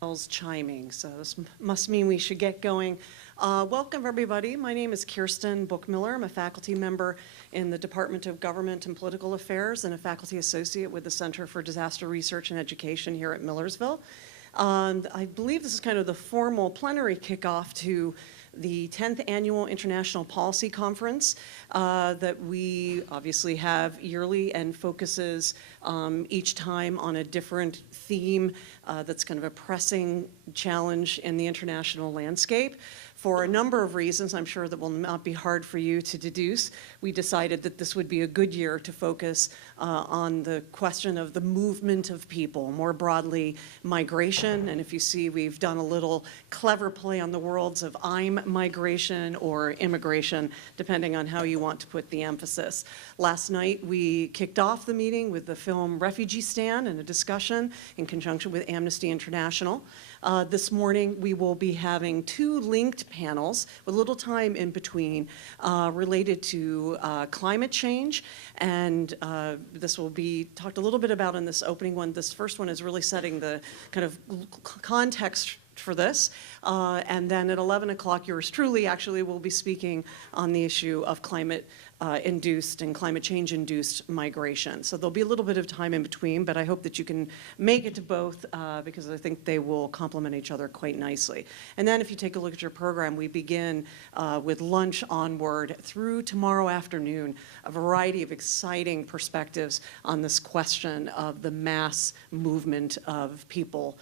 Bells chiming, so this must mean we should get going. Welcome, everybody. My name is Kirsten Bookmiller. I'm a faculty member in the Department of Government and Political Affairs and a faculty associate with the Center for Disaster Research and Education here at Millersville. I believe this is kind of the formal plenary kickoff to the 10th Annual International Policy Conference that we obviously have yearly and focuses each time on a different theme that's kind of a pressing challenge in the international landscape. For a number of reasons, I'm sure that will not be hard for you to deduce, we decided that this would be a good year to focus on the question of the movement of people, more broadly migration. And if you see, we've done a little clever play on the worlds of I'm migration or immigration, depending on how you want to put the emphasis. Last night, we kicked off the meeting with the film Refugee Stand and a discussion in conjunction with Amnesty International. This morning, we will be having two linked panels with a little time in between related to climate change. And this will be talked a little bit about in this opening one. This first one is really setting the kind of context for this. And then at 11 o'clock, yours truly actually will be speaking on the issue of climate-induced and climate change-induced migration. So there'll be a little bit of time in between, but I hope that you can make it to both because I think they will complement each other quite nicely. And then if you take a look at your program, we begin with lunch onward through tomorrow afternoon, a variety of exciting perspectives on this question of the mass movement of people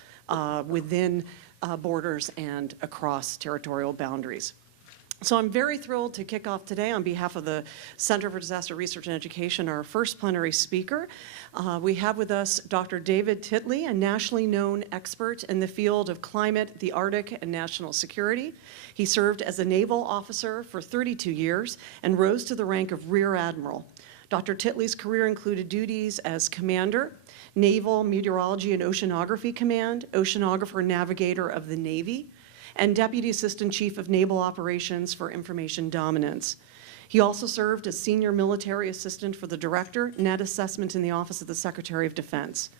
within borders and across territorial boundaries. So I'm very thrilled to kick off today on behalf of the Center for Disaster Research and Education, our first plenary speaker. We have with us Dr. David Titley, a nationally known expert in the field of climate, the Arctic, and national security. He served as a naval officer for 32 years and rose to the rank of Rear Admiral. Dr. Titley's career included duties as commander, Naval Meteorology and Oceanography Command, Oceanographer Navigator of the Navy, and Deputy Assistant Chief of Naval Operations for Information Dominance. He also served as Senior Military Assistant for the Director, Net Assessment in the Office of the Secretary of Defense.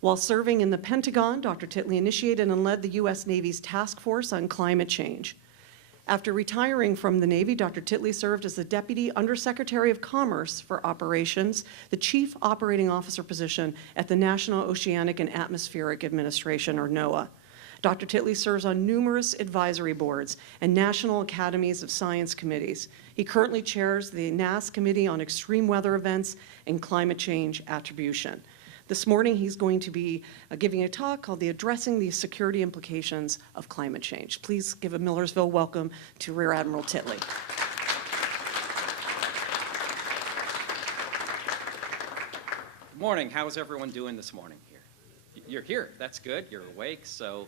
While serving in the Pentagon, Dr. Titley initiated and led the U.S. Navy's Task Force on Climate Change. After retiring from the Navy, Dr. Titley served as the Deputy Undersecretary of Commerce for Operations, the Chief Operating Officer position at the National Oceanic and Atmospheric Administration, or NOAA. Dr. Titley serves on numerous advisory boards and National Academies of Science committees. He currently chairs the NAS Committee on Extreme Weather Events and Climate Change Attribution. This morning, he's going to be giving a talk called Addressing the Security Implications of Climate Change. Please give a Millersville welcome to Rear Admiral Titley. Good morning. How's everyone doing this morning here? You're here. That's good. You're awake. So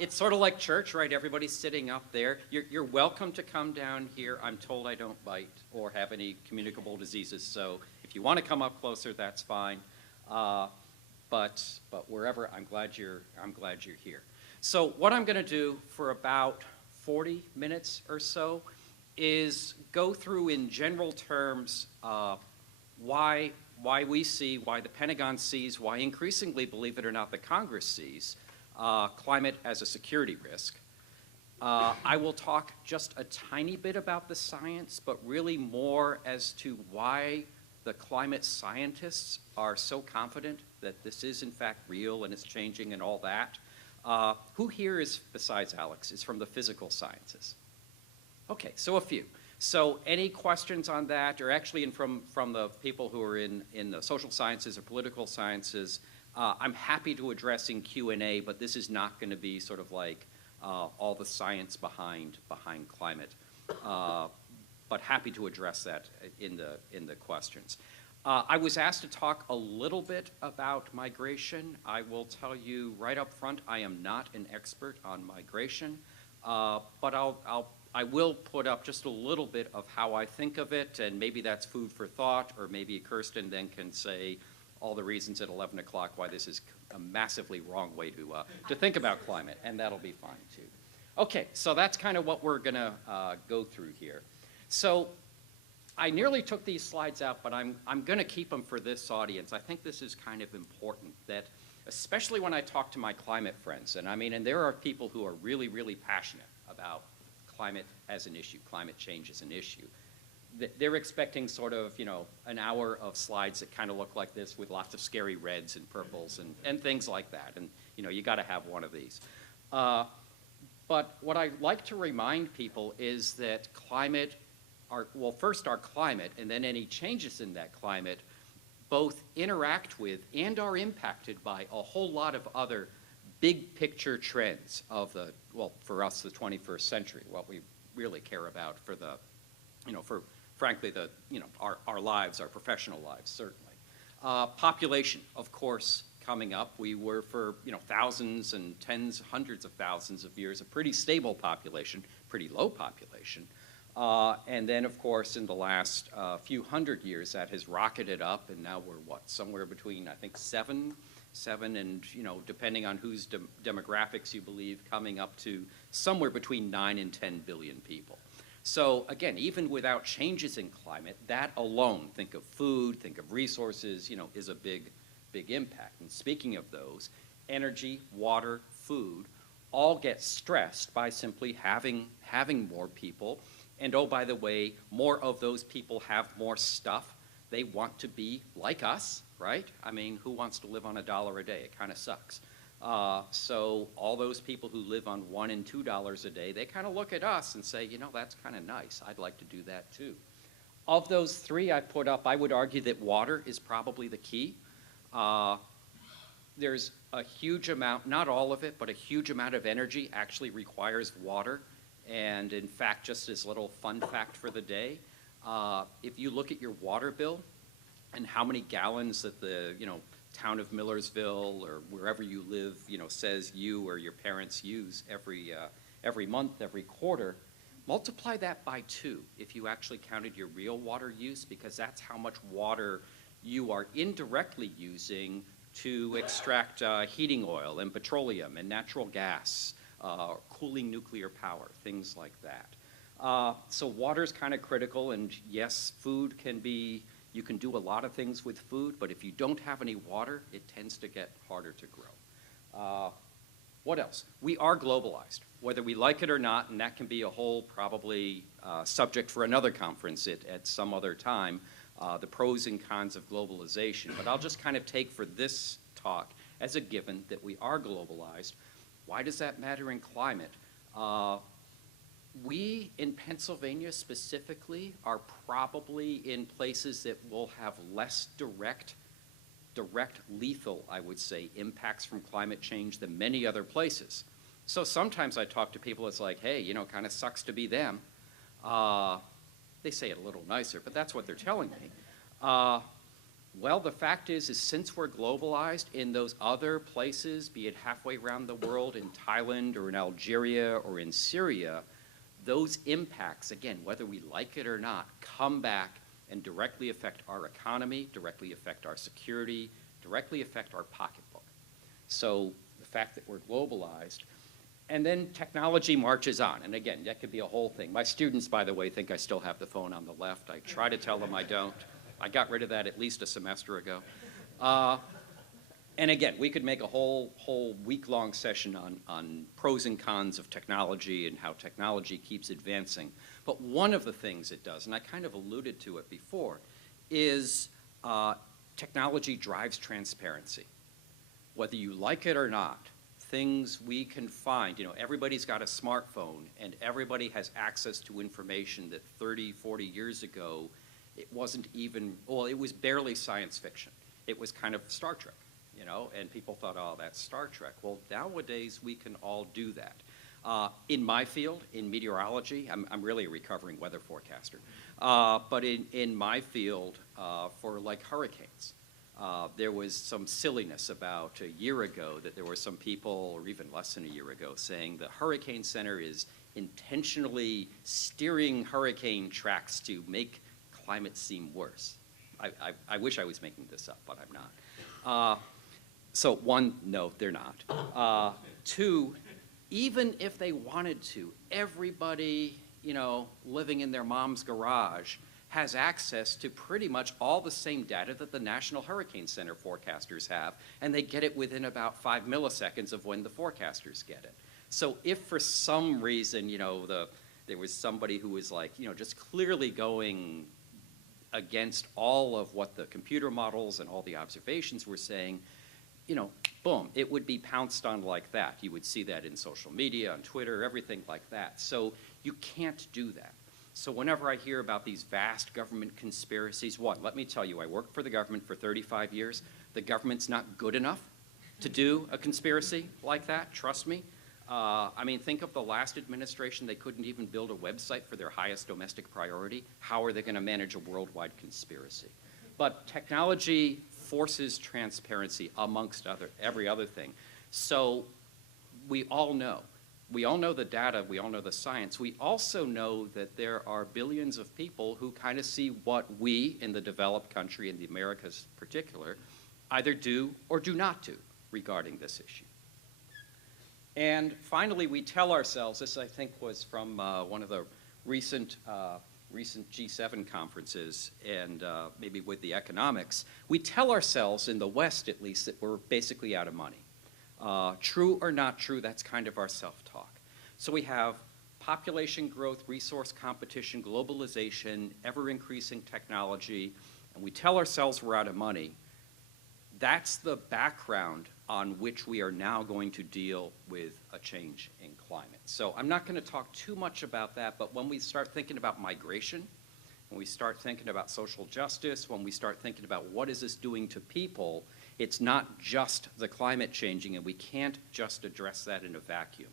it's sort of like church, right? Everybody's sitting up there. You're welcome to come down here. I'm told I don't bite or have any communicable diseases. So if you want to come up closer, that's fine. But wherever, I'm glad you're here. So what I'm going to do for about 40 minutes or so is go through in general terms why we see, why the Pentagon sees, why increasingly, believe it or not, the Congress sees climate as a security risk. I will talk just a tiny bit about the science, but really more as to why the climate scientists are so confident that this is in fact real and it's changing and all that. Who here is, besides Alex, is from the physical sciences? Okay, so a few. So any questions on that, or actually from the people who are in the social sciences or political sciences, I'm happy to address in Q&A, but this is not going to be sort of like all the science behind climate. But happy to address that in the questions. I was asked to talk a little bit about migration. I will tell you right up front, I am not an expert on migration, but I will put up just a little bit of how I think of it, and maybe that's food for thought, or maybe Kirsten then can say all the reasons at 11 o'clock why this is a massively wrong way to think about climate, and that'll be fine too. Okay, so that's kind of what we're gonna go through here. So I nearly took these slides out, but I'm going to keep them for this audience. I think this is kind of important, that especially when I talk to my climate friends. And I mean, and there are people who are really, really passionate about climate as an issue, climate change as an issue. They're expecting sort of, you know, an hour of slides that kind of look like this with lots of scary reds and purples and things like that. And, you know, you got to have one of these. But what I like to remind people is that first our climate and then any changes in that climate both interact with and are impacted by a whole lot of other big picture trends of for us, the 21st century, what we really care about for the, you know, frankly, our lives, our professional lives, certainly. Population, of course, coming up. We were for, you know, thousands and tens, hundreds of thousands of years, a pretty stable population, pretty low population. And then, of course, in the last few hundred years, that has rocketed up, and now we're, somewhere between, I think, seven and, you know, depending on whose demographics you believe, coming up to somewhere between 9 and 10 billion people. So, again, even without changes in climate, that alone, think of food, think of resources, you know, is a big impact. And speaking of those, energy, water, food, all get stressed by simply having more people. And oh, by the way, more of those people have more stuff. They want to be like us, right? I mean, who wants to live on $1 a day? It kind of sucks. So all those people who live on $1 and $2 a day, they kind of look at us and say, you know, that's kind of nice. I'd like to do that too. Of those three I put up, I would argue that water is probably the key. There's a huge amount, not all of it, but a huge amount of energy actually requires water. And in fact, just as a little fun fact for the day, if you look at your water bill and how many gallons that the, you know, town of Millersville or wherever you live, you know, says you or your parents use every month, every quarter, multiply that by 2 if you actually counted your real water use, because that's how much water you are indirectly using to extract heating oil and petroleum and natural gas, cooling nuclear power, things like that. So water's kind of critical, and yes, food can be, you can do a lot of things with food, but if you don't have any water, it tends to get harder to grow. What else? We are globalized, whether we like it or not, and that can be a whole probably subject for another conference at some other time, the pros and cons of globalization. But I'll just kind of take for this talk as a given that we are globalized. Why does that matter in climate? We in Pennsylvania specifically are probably in places that will have less direct lethal, I would say, impacts from climate change than many other places. So sometimes I talk to people, it's like, hey, you know, kind of sucks to be them. They say it a little nicer, but that's what they're telling me. Well, the fact is since we're globalized in those other places, be it halfway around the world, in Thailand or in Algeria or in Syria, those impacts, again, whether we like it or not, come back and directly affect our economy, directly affect our security, directly affect our pocketbook. So the fact that we're globalized, and then technology marches on. And again, that could be a whole thing. My students, by the way, think I still have the phone on the left. I try to tell them I don't. I got rid of that at least a semester ago. And again, we could make a whole week-long session on pros and cons of technology and how technology keeps advancing. But one of the things it does, and I kind of alluded to it before, is technology drives transparency. Whether you like it or not, things we can find, you know, everybody's got a smartphone and everybody has access to information that 30, 40 years ago, it wasn't even, well, it was barely science fiction. It was kind of Star Trek. You know, and people thought, oh, that's Star Trek. Well, nowadays we can all do that. In my field, in meteorology, I'm really a recovering weather forecaster, but in my field, for like hurricanes, there was some silliness about a year ago that there were some people, or even less than a year ago, saying the Hurricane Center is intentionally steering hurricane tracks to make climate seem worse. I wish I was making this up, but I'm not. So one, no, they're not. Two, even if they wanted to, everybody, you know, living in their mom's garage has access to pretty much all the same data that the National Hurricane Center forecasters have, and they get it within about 5 milliseconds of when the forecasters get it. So if for some reason, there was somebody who was like, just clearly going against all of what the computer models and all the observations were saying, boom, it would be pounced on like that. You would see that in social media, on Twitter, everything like that. So you can't do that. So whenever I hear about these vast government conspiracies, let me tell you, I worked for the government for 35 years. The government's not good enough to do a conspiracy like that, trust me. Think of the last administration. They couldn't even build a website for their highest domestic priority. How are they going to manage a worldwide conspiracy? But technology forces transparency amongst every other thing. So we all know the data, we all know the science. We also know that there are billions of people who kind of see what we in the developed country, in the Americas in particular, either do or do not do regarding this issue. And finally, we tell ourselves, this I think was from one of the recent G7 conferences, and maybe with the economics, we tell ourselves, in the West at least, that we're basically out of money. True or not true, that's kind of our self-talk. So we have population growth, resource competition, globalization, ever-increasing technology, and we tell ourselves we're out of money. That's the background on which we are now going to deal with a change in climate. So I'm not going to talk too much about that, but when we start thinking about migration, when we start thinking about social justice, when we start thinking about what is this doing to people, it's not just the climate changing, and we can't just address that in a vacuum.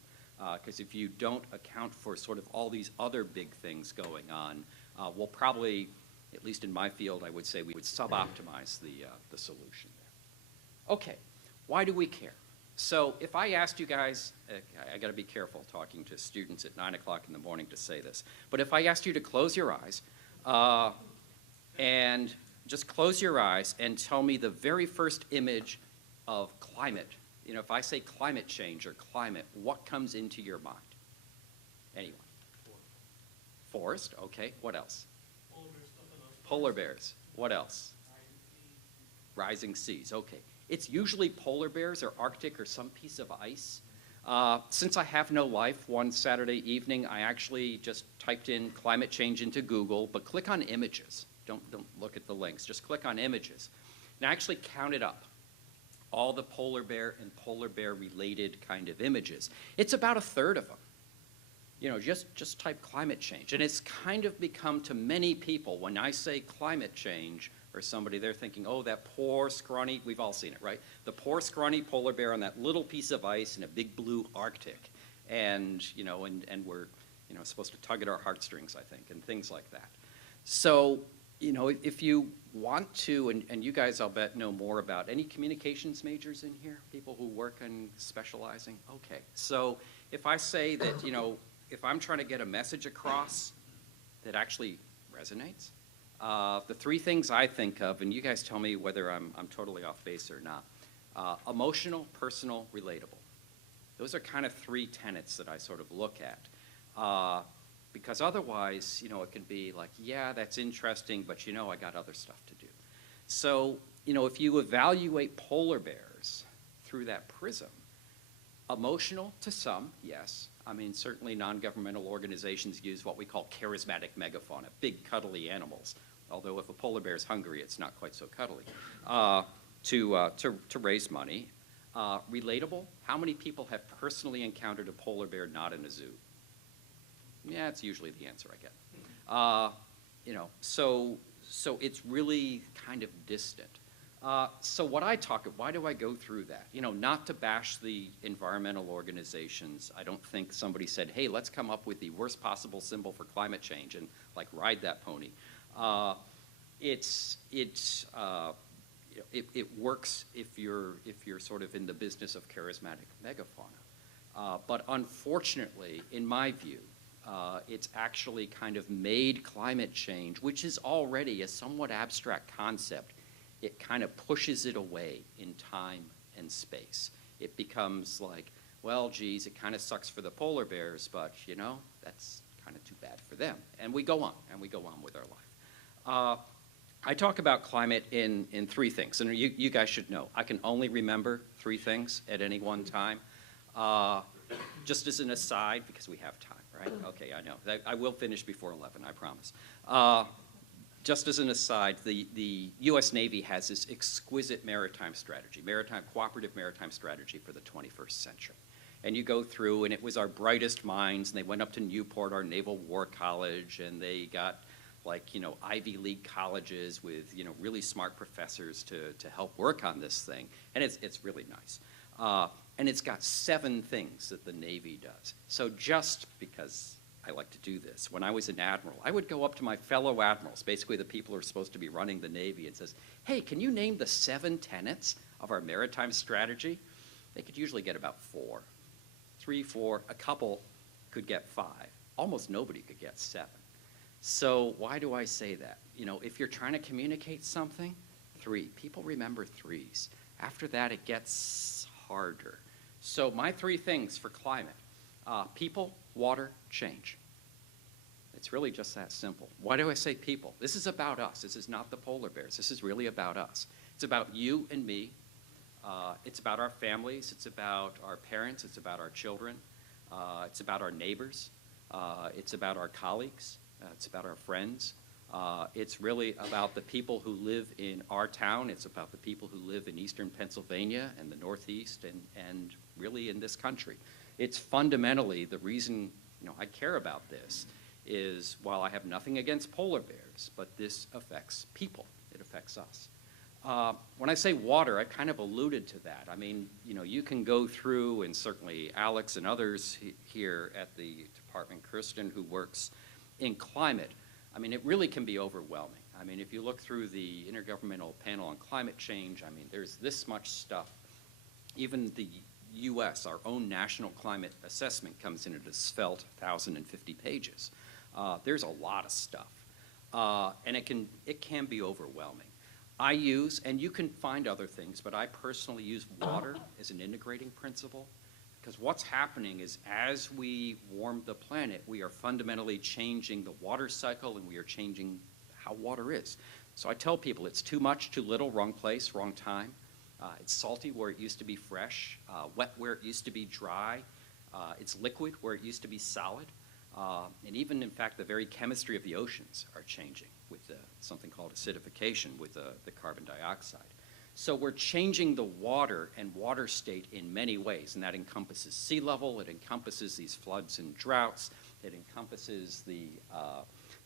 Because if you don't account for sort of all these other big things going on, we'll probably, at least in my field, I would say we would sub-optimize the solution there. Okay, why do we care? So if I asked you guys, I got to be careful talking to students at 9 o'clock in the morning to say this, but if I asked you to close your eyes and just close your eyes and tell me the very first image of climate, if I say climate change or climate, what comes into your mind? Anyone? Forest, okay. What else? Polar bears. What else? Rising seas, okay. It's usually polar bears or Arctic or some piece of ice. Since I have no life, one Saturday evening, I actually just typed in climate change into Google, but click on images. Don't look at the links, just click on images. And I actually counted up all the polar bear and polar bear related kind of images. It's about a third of them. Just type climate change. And it's kind of become, to many people, when I say climate change, or somebody, they're thinking, oh, that poor, scrawny, we've all seen it, right? The poor, scrawny polar bear on that little piece of ice in a big blue Arctic. And, and we're, supposed to tug at our heartstrings, I think, and things like that. So, if you want to, and you guys, I'll bet, know more about any communications majors in here, people who work in specializing? Okay, so if I say that, if I'm trying to get a message across that actually resonates, the three things I think of, and you guys tell me whether I'm totally off base or not, emotional, personal, relatable. Those are kind of three tenets that I sort of look at. Because otherwise, it can be like, yeah, that's interesting, but I got other stuff to do. So, if you evaluate polar bears through that prism, emotional to some, yes. Certainly non-governmental organizations use what we call charismatic megafauna, big cuddly animals. Although if a polar bear is hungry, it's not quite so cuddly, to raise money. Relatable, how many people have personally encountered a polar bear not in a zoo? Yeah, it's usually the answer I get. So it's really kind of distant. So why do I go through that? Not to bash the environmental organizations. I don't think somebody said, hey, let's come up with the worst possible symbol for climate change and ride that pony. It works if you're sort of in the business of charismatic megafauna. But unfortunately, in my view, it's actually kind of made climate change, which is already a somewhat abstract concept, it kind of pushes it away in time and space. It becomes like, well, geez, it kind of sucks for the polar bears, but, that's kind of too bad for them. And we go on with our life. I talk about climate in three things, and you guys should know. I can only remember three things at any one time. Just as an aside, because we have time, right? Okay, I know. I will finish before 11, I promise. Just as an aside, the U.S. Navy has this exquisite maritime strategy, cooperative maritime strategy for the 21st century. And you go through, and it was our brightest minds, and they went up to Newport, our Naval War College, and they got like, Ivy League colleges with, really smart professors to help work on this thing. And it's really nice. And it's got 7 things that the Navy does. So just because I like to do this, when I was an admiral, I would go up to my fellow admirals, basically the people who are supposed to be running the Navy, and says, hey, can you name the 7 tenets of our maritime strategy? They could usually get about 4. 3, 4, a couple could get 5. Almost nobody could get 7. So why do I say that? If you're trying to communicate something, 3. People remember 3s. After that, it gets harder. So my 3 things for climate: people, water, change. It's really just that simple. Why do I say people? This is about us. This is not the polar bears. This is really about us. It's about you and me. It's about our families. It's about our parents. It's about our children. It's about our neighbors. It's about our colleagues. It's about our friends. It's really about the people who live in our town. It's about the people who live in eastern Pennsylvania and the Northeast and really in this country. It's fundamentally the reason I care about this is, while I have nothing against polar bears, but this affects people. It affects us. When I say water, I kind of alluded to that. I mean, you can go through, and certainly Alex and others here at the department, Kirsten, who works in climate, I mean, it really can be overwhelming. I mean, if you look through the Intergovernmental Panel on Climate Change, I mean, there's this much stuff. Even the U.S., our own national climate assessment, comes in at a svelte 1,050 pages. There's a lot of stuff, and it can be overwhelming. I use, and you can find other things, but I personally use water as an integrating principle. Because what's happening is, as we warm the planet, we are fundamentally changing the water cycle, and we are changing how water is. So I tell people it's too much, too little, wrong place, wrong time. It's salty where it used to be fresh, wet where it used to be dry. It's liquid where it used to be solid. And even, in fact, the very chemistry of the oceans are changing with something called acidification with the carbon dioxide. So we're changing the water and water state in many ways, and that encompasses sea level, it encompasses these floods and droughts, it encompasses the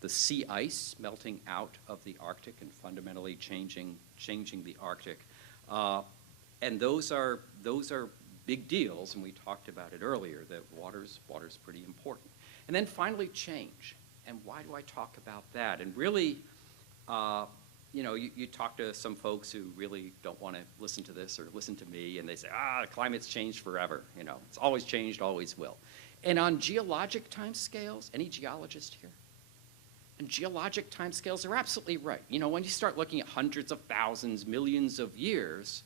sea ice melting out of the Arctic and fundamentally changing the Arctic. And those are big deals, and we talked about it earlier, that water's pretty important. And then finally, change. And why do I talk about that? And really, you talk to some folks who really don't want to listen to this or listen to me, and they say, the climate's changed forever. It's always changed, always will. And on geologic timescales, any geologist here? And geologic timescales are absolutely right. When you start looking at hundreds of thousands, millions of years,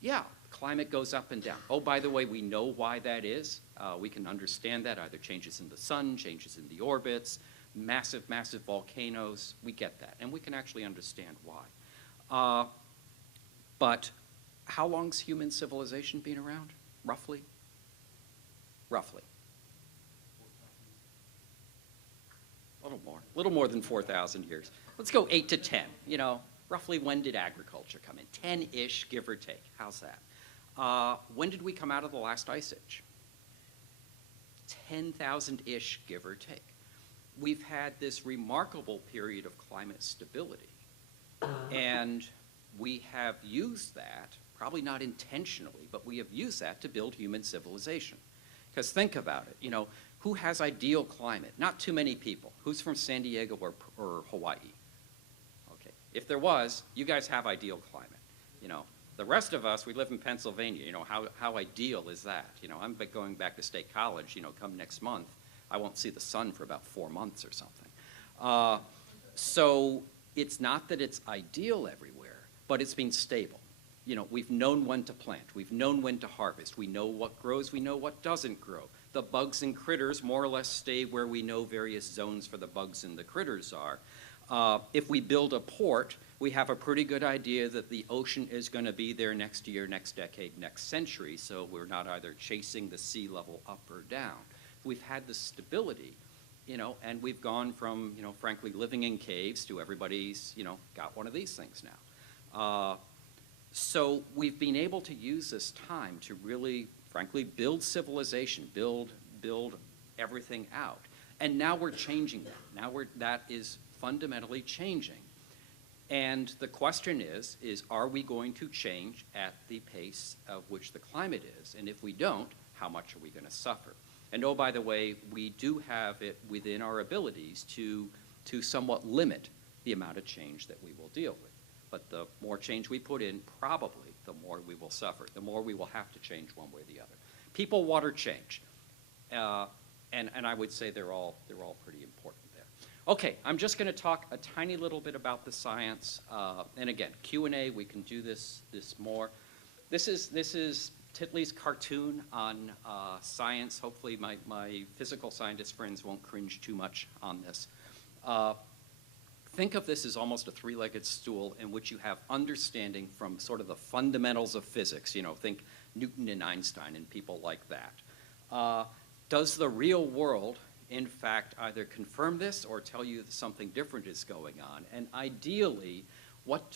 yeah, climate goes up and down. Oh, by the way, we know why that is. We can understand that, either changes in the sun, changes in the orbits, massive volcanoes. We get that, and we can actually understand why. But how long's human civilization been around, roughly? Roughly. A little more than 4,000 years. Let's go 8 to 10. Roughly when did agriculture come in? 10-ish, give or take. How's that? When did we come out of the last ice age? 10,000-ish, give or take. We've had this remarkable period of climate stability, and we have used that, probably not intentionally, but we have used that to build human civilization. Because think about it, who has ideal climate? Not too many people. Who's from San Diego or Hawaii? Okay, if there was, you guys have ideal climate. The rest of us, we live in Pennsylvania. How ideal is that? I'm going back to State College, come next month. I won't see the sun for about 4 months or something. So it's not that it's ideal everywhere, but it's been stable. We've known when to plant. We've known when to harvest. We know what grows. We know what doesn't grow. The bugs and critters more or less stay where we know various zones for the bugs and the critters are. If we build a port, we have a pretty good idea that the ocean is going to be there next year, next decade, next century, so we're not either chasing the sea level up or down. We've had the stability, and we've gone from, frankly, living in caves to everybody's, got one of these things now. So we've been able to use this time to really, frankly, build civilization, build everything out. And now we're changing that. Now that is fundamentally changing. And the question is are we going to change at the pace of which the climate is? And if we don't, how much are we going to suffer? And oh, by the way, we do have it within our abilities to somewhat limit the amount of change that we will deal with. But the more change we put in, probably the more we will suffer, the more we will have to change one way or the other. People, water, change. And I would say they're all pretty important there. Okay, I'm just going to talk a tiny little bit about the science. And again, Q&A, we can do this more. This is Titley's cartoon on science. Hopefully my physical scientist friends won't cringe too much on this. Think of this as almost a three-legged stool in which you have understanding from sort of the fundamentals of physics. Think Newton and Einstein and people like that. Does the real world, in fact, either confirm this or tell you that something different is going on? And ideally, what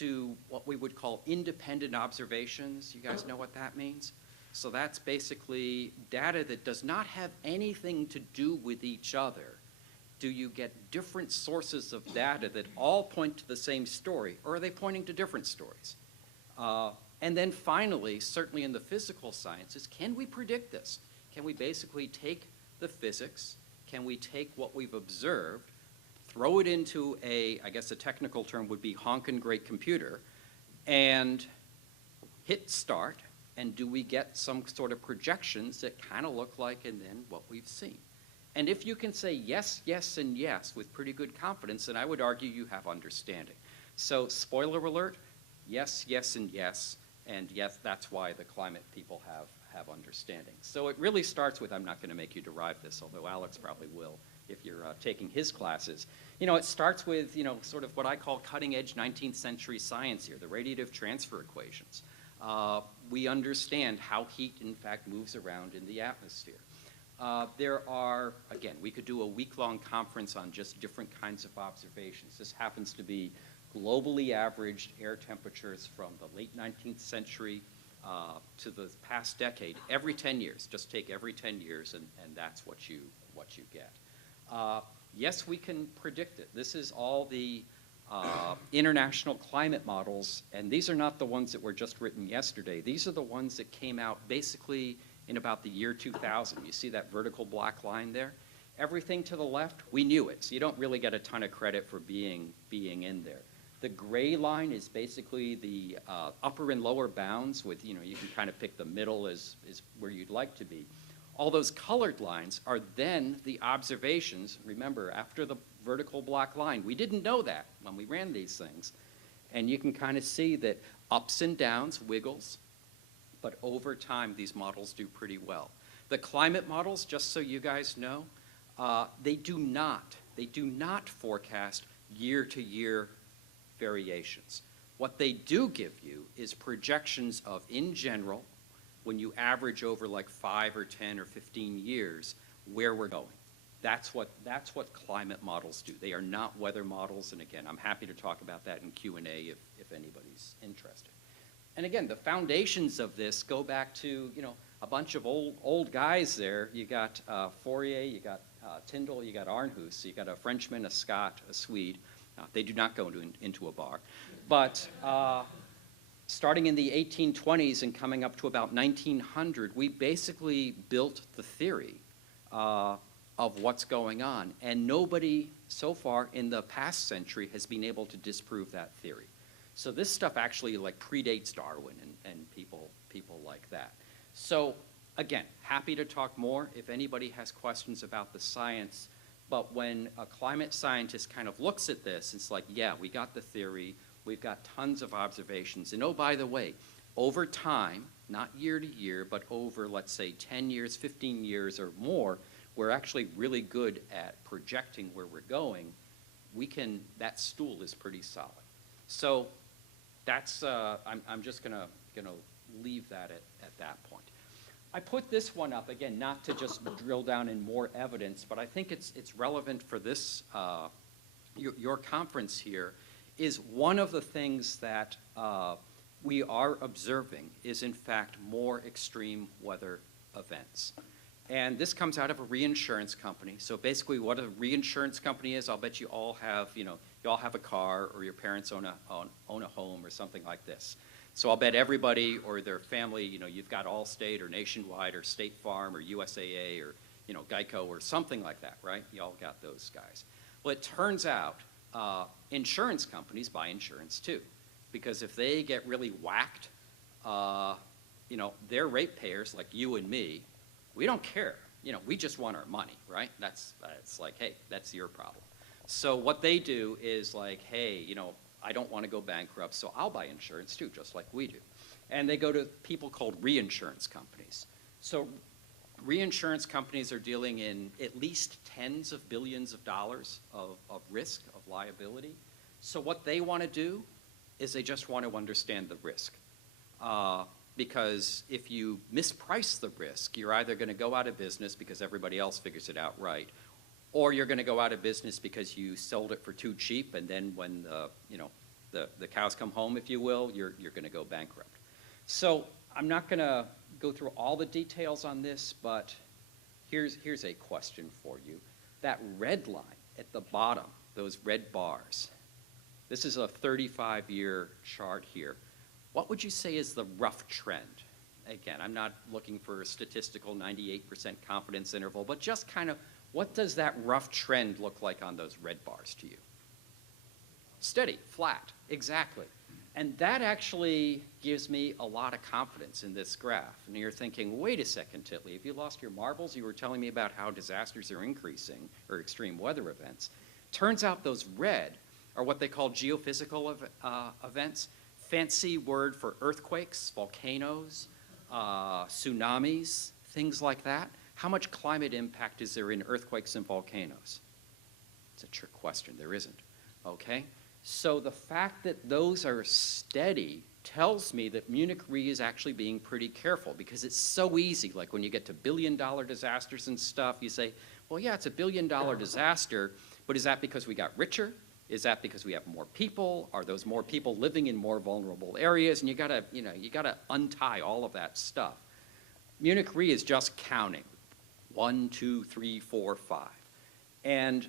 we would call independent observations, you guys know what that means? So that's basically data that does not have anything to do with each other. Do you get different sources of data that all point to the same story, or are they pointing to different stories? And then finally, certainly in the physical sciences, can we predict this? Can we basically take the physics, can we take what we've observed, throw it into I guess a technical term would be honkin' great computer, and hit start, and do we get some sort of projections that kind of look like and then what we've seen? And if you can say yes, yes, and yes with pretty good confidence, then I would argue you have understanding. So spoiler alert, yes, yes, and yes that's why the climate people have understanding. So it really starts with, I'm not going to make you derive this, although Alex probably will if you're taking his classes. It starts with, sort of what I call cutting edge 19th century science here, the radiative transfer equations. We understand how heat, in fact, moves around in the atmosphere. There are, again, we could do a week-long conference on just different kinds of observations. This happens to be globally averaged air temperatures from the late 19th century to the past decade, every 10 years. Just take every 10 years, and that's what you get. Yes, we can predict it. This is all the international climate models, and these are not the ones that were just written yesterday. These are the ones that came out basically in about the year 2000. You see that vertical black line there? Everything to the left, we knew it, so you don't really get a ton of credit for being in there. The gray line is basically the upper and lower bounds with, you can kind of pick the middle as where you'd like to be. All those colored lines are then the observations. Remember, after the vertical black line, we didn't know that when we ran these things. And you can kind of see that ups and downs, wiggles, but over time, these models do pretty well. The climate models, just so you guys know, they do not forecast year-to-year variations. What they do give you is projections of, in general, when you average over like 5 or 10 or 15 years, where we're going. That's what climate models do. They are not weather models, and again, I'm happy to talk about that in Q&A if anybody's interested. And again, the foundations of this go back to, a bunch of old guys there. You got Fourier, you got Tyndall, you got Arnhus, you got a Frenchman, a Scot, a Swede. They do not go into a bar. But starting in the 1820s and coming up to about 1900, we basically built the theory of what's going on. And nobody so far in the past century has been able to disprove that theory. So this stuff actually predates Darwin and people like that. So again, happy to talk more if anybody has questions about the science. But when a climate scientist kind of looks at this, it's like, yeah, we got the theory, we've got tons of observations. And oh, by the way, over time, not year to year, but over, let's say, 10 years, 15 years or more, we're actually really good at projecting where we're going. that stool is pretty solid. So that's, I'm just gonna leave that at that point. I put this one up, again, not to just drill down in more evidence, but I think it's relevant for this, your conference here, is one of the things that we are observing is, in fact, more extreme weather events. And this comes out of a reinsurance company. So basically what a reinsurance company is, I'll bet you all have, you all have a car, or your parents own a home or something like this. So I'll bet everybody or their family, you've got Allstate or Nationwide or State Farm or USAA or, Geico or something like that, right? You all got those guys. Well, it turns out insurance companies buy insurance too, because if they get really whacked, their ratepayers, like you and me, we don't care. We just want our money, right? It's like, hey, that's your problem. So what they do is like, hey, I don't want to go bankrupt, so I'll buy insurance too, just like we do. And they go to people called reinsurance companies. So reinsurance companies are dealing in at least tens of billions of dollars of risk, of liability. So what they want to do is they just want to understand the risk. Because if you misprice the risk, you're either going to go out of business because everybody else figures it out right, or you're going to go out of business because you sold it for too cheap, and then when the cows come home, if you will, you're going to go bankrupt. So I'm not going to go through all the details on this, but here's a question for you. That red line at the bottom, those red bars, this is a 35-year chart here. What would you say is the rough trend? Again, I'm not looking for a statistical 98% confidence interval, but just kind of, what does that rough trend look like on those red bars to you? Steady, flat, exactly. And that actually gives me a lot of confidence in this graph. And you're thinking, wait a second, Titley, if you lost your marbles, you were telling me about how disasters are increasing, or extreme weather events. Turns out those red are what they call geophysical events. Fancy word for earthquakes, volcanoes, tsunamis, things like that. How much climate impact is there in earthquakes and volcanoes? It's a trick question. There isn't. Okay? So the fact that those are steady tells me that Munich Re is actually being pretty careful, because it's so easy. Like when you get to billion-dollar disasters and stuff, you say, well, yeah, it's a billion-dollar disaster, but is that because we got richer? Is that because we have more people? Are those more people living in more vulnerable areas? And you gotta untie all of that stuff. Munich Re is just counting. 1, 2, 3, 4, 5. And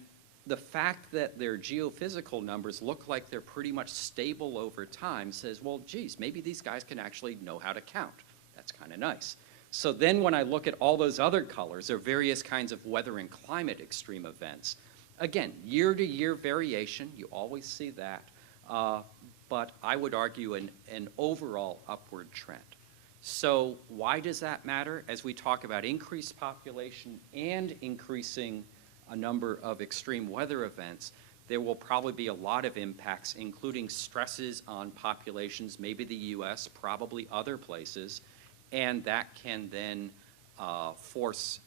the fact that their geophysical numbers look like they're pretty much stable over time says, well, geez, maybe these guys can actually know how to count. That's kind of nice. So then when I look at all those other colors, there are various kinds of weather and climate extreme events. Again, year-to-year variation, you always see that, but I would argue an overall upward trend. So why does that matter? As we talk about increased population and increasing a number of extreme weather events, there will probably be a lot of impacts, including stresses on populations, maybe the US, probably other places, and that can then force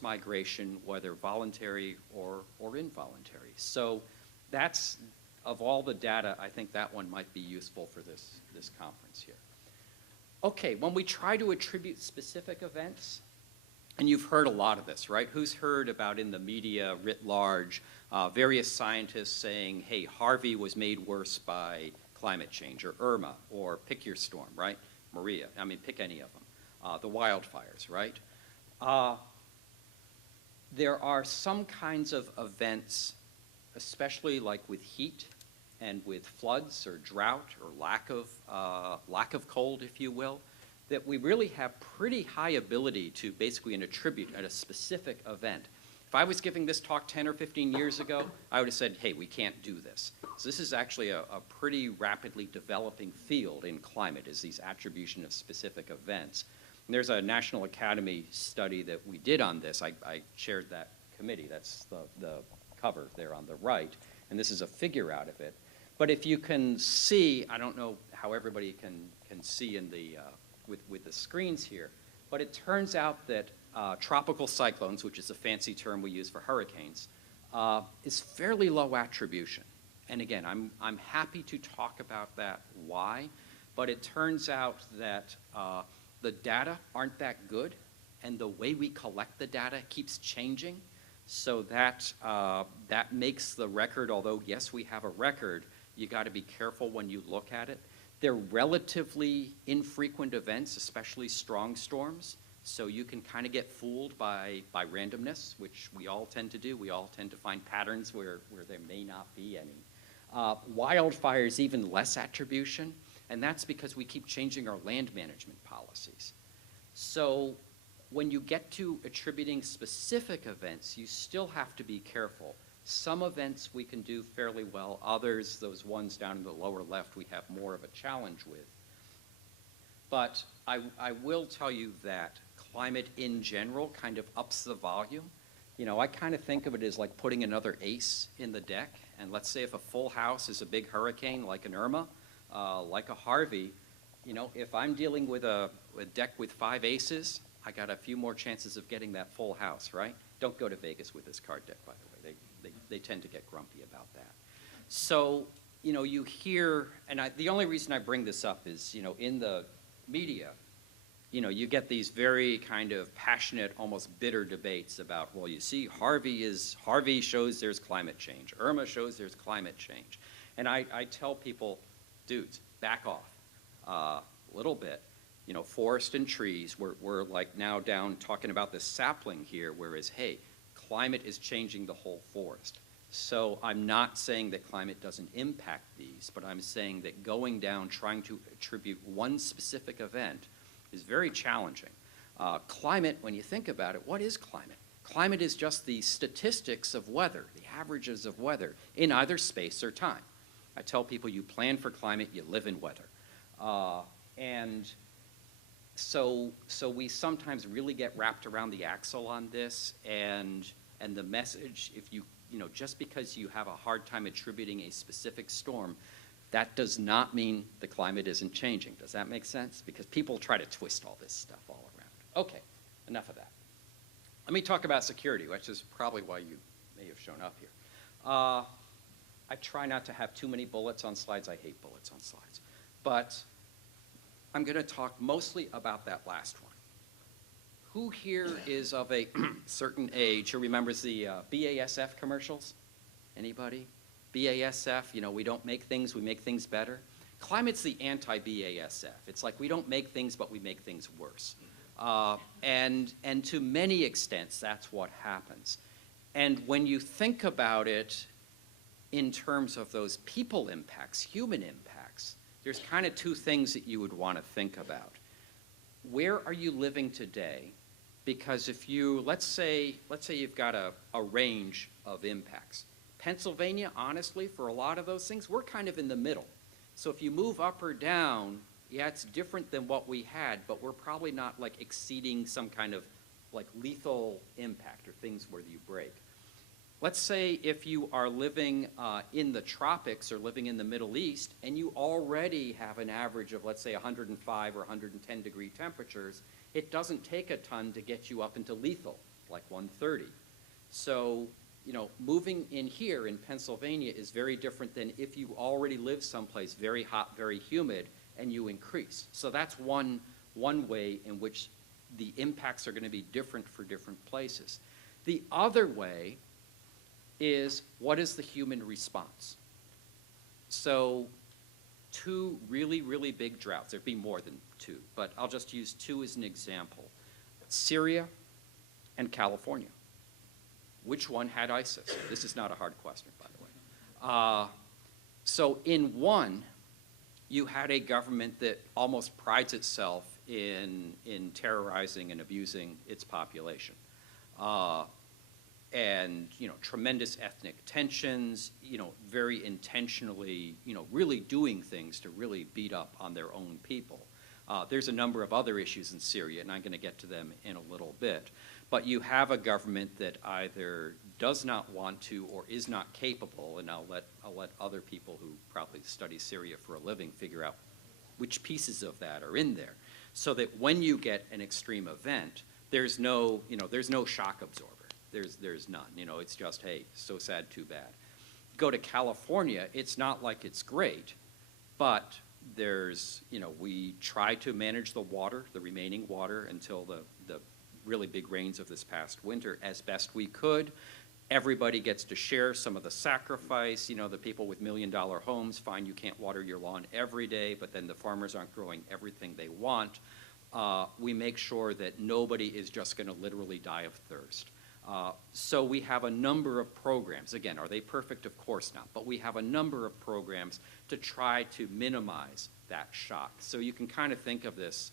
migration, whether voluntary or involuntary. So that's, of all the data, I think that one might be useful for this conference here. Okay, when we try to attribute specific events, and you've heard a lot of this, right? Who's heard about in the media writ large, various scientists saying, hey, Harvey was made worse by climate change, or Irma, or pick your storm, right? Maria, I mean, pick any of them. The wildfires, right? There are some kinds of events, especially like with heat and with floods or drought or lack of cold, if you will, that we really have pretty high ability to basically attribute at a specific event. If I was giving this talk 10 or 15 years ago, I would have said, hey, we can't do this. So this is actually a pretty rapidly developing field in climate, is these attribution of specific events. And there's a National Academy study that we did on this. I chaired that committee. That's the cover there on the right. And this is a figure out of it. But if you can see, I don't know how everybody can see in the with the screens here, but it turns out that tropical cyclones, which is a fancy term we use for hurricanes, is fairly low attribution. And again, I'm happy to talk about that why, but it turns out that the data aren't that good, and the way we collect the data keeps changing, so that that makes the record, although yes, we have a record, you got to be careful when you look at it. They're relatively infrequent events, especially strong storms, so you can kind of get fooled by randomness, which we all tend to do. We all tend to find patterns where there may not be any. Wildfires, even less attribution, and that's because we keep changing our land management policies. So when you get to attributing specific events, you still have to be careful. Some events we can do fairly well, others, those ones down in the lower left, we have more of a challenge with. But I will tell you that climate in general kind of ups the volume. You know, I kind of think of it as like putting another ace in the deck, and let's say if a full house is a big hurricane like an Irma, like a Harvey, you know, if I'm dealing with a deck with 5 aces, I got a few more chances of getting that full house, right? Don't go to Vegas with this card deck, by the way. They tend to get grumpy about that. So, you know, you hear, and the only reason I bring this up is, you know, in the media, you know, you get these very kind of passionate, almost bitter debates about, well, you see, Harvey shows there's climate change. Irma shows there's climate change. And I tell people, dudes, back off a little bit. You know, forest and trees, we're like now down talking about the sapling here, whereas, hey, climate is changing the whole forest. So I'm not saying that climate doesn't impact these, but I'm saying that going down trying to attribute one specific event is very challenging. Climate, when you think about it, what is climate? Climate is just the statistics of weather, the averages of weather in either space or time. I tell people you plan for climate, you live in weather. And so we sometimes really get wrapped around the axle on this, and the message, if you know, just because you have a hard time attributing a specific storm, that does not mean the climate isn't changing. Does that make sense? Because people try to twist all this stuff all around. Okay, enough of that. Let me talk about security, which is probably why you may have shown up here. I try not to have too many bullets on slides. I hate bullets on slides. But I'm going to talk mostly about that last one. Who here is of a certain age who remembers the BASF commercials? Anybody? BASF, you know, we don't make things, we make things better. Climate's the anti-BASF. It's like we don't make things, but we make things worse. And to many extents, that's what happens. And when you think about it in terms of those people impacts, human impacts, there's kind of 2 things that you would want to think about. Where are you living today? Because if you, let's say you've got a range of impacts. Pennsylvania, honestly, for a lot of those things, we're kind of in the middle. So if you move up or down, yeah, it's different than what we had, but we're probably not like exceeding some kind of like lethal impact or things where you break. Let's say if you are living in the tropics or living in the Middle East and you already have an average of, let's say, 105 or 110 degree temperatures, it doesn't take a ton to get you up into lethal, like 130. So, you know, moving in here in Pennsylvania is very different than if you already live someplace very hot, very humid, and you increase. So that's one way in which the impacts are going to be different for different places. The other way is, what is the human response? So 2 really, really big droughts. There'd be more than 2, but I'll just use 2 as an example. Syria and California. Which one had ISIS? This is not a hard question, by the way. So in one, you had a government that almost prides itself in terrorizing and abusing its population. And, you know, tremendous ethnic tensions, you know, very intentionally, you know, really doing things to really beat up on their own people. There's a number of other issues in Syria, and I'm going to get to them in a little bit. But you have a government that either does not want to or is not capable, and I'll let other people who probably study Syria for a living figure out which pieces of that are in there, so that when you get an extreme event, there's no shock absorber. There's none. You know, it's just, hey, so sad, too bad. Go to California, it's not like it's great, but there's, you know, we try to manage the water, the remaining water, until the really big rains of this past winter as best we could. Everybody gets to share some of the sacrifice. You know, the people with million-dollar homes, fine, you can't water your lawn every day, but then the farmers aren't growing everything they want. We make sure that nobody is just going to literally die of thirst. So we have a number of programs. Again, are they perfect? Of course not. But we have a number of programs to try to minimize that shock. So you can kind of think of this,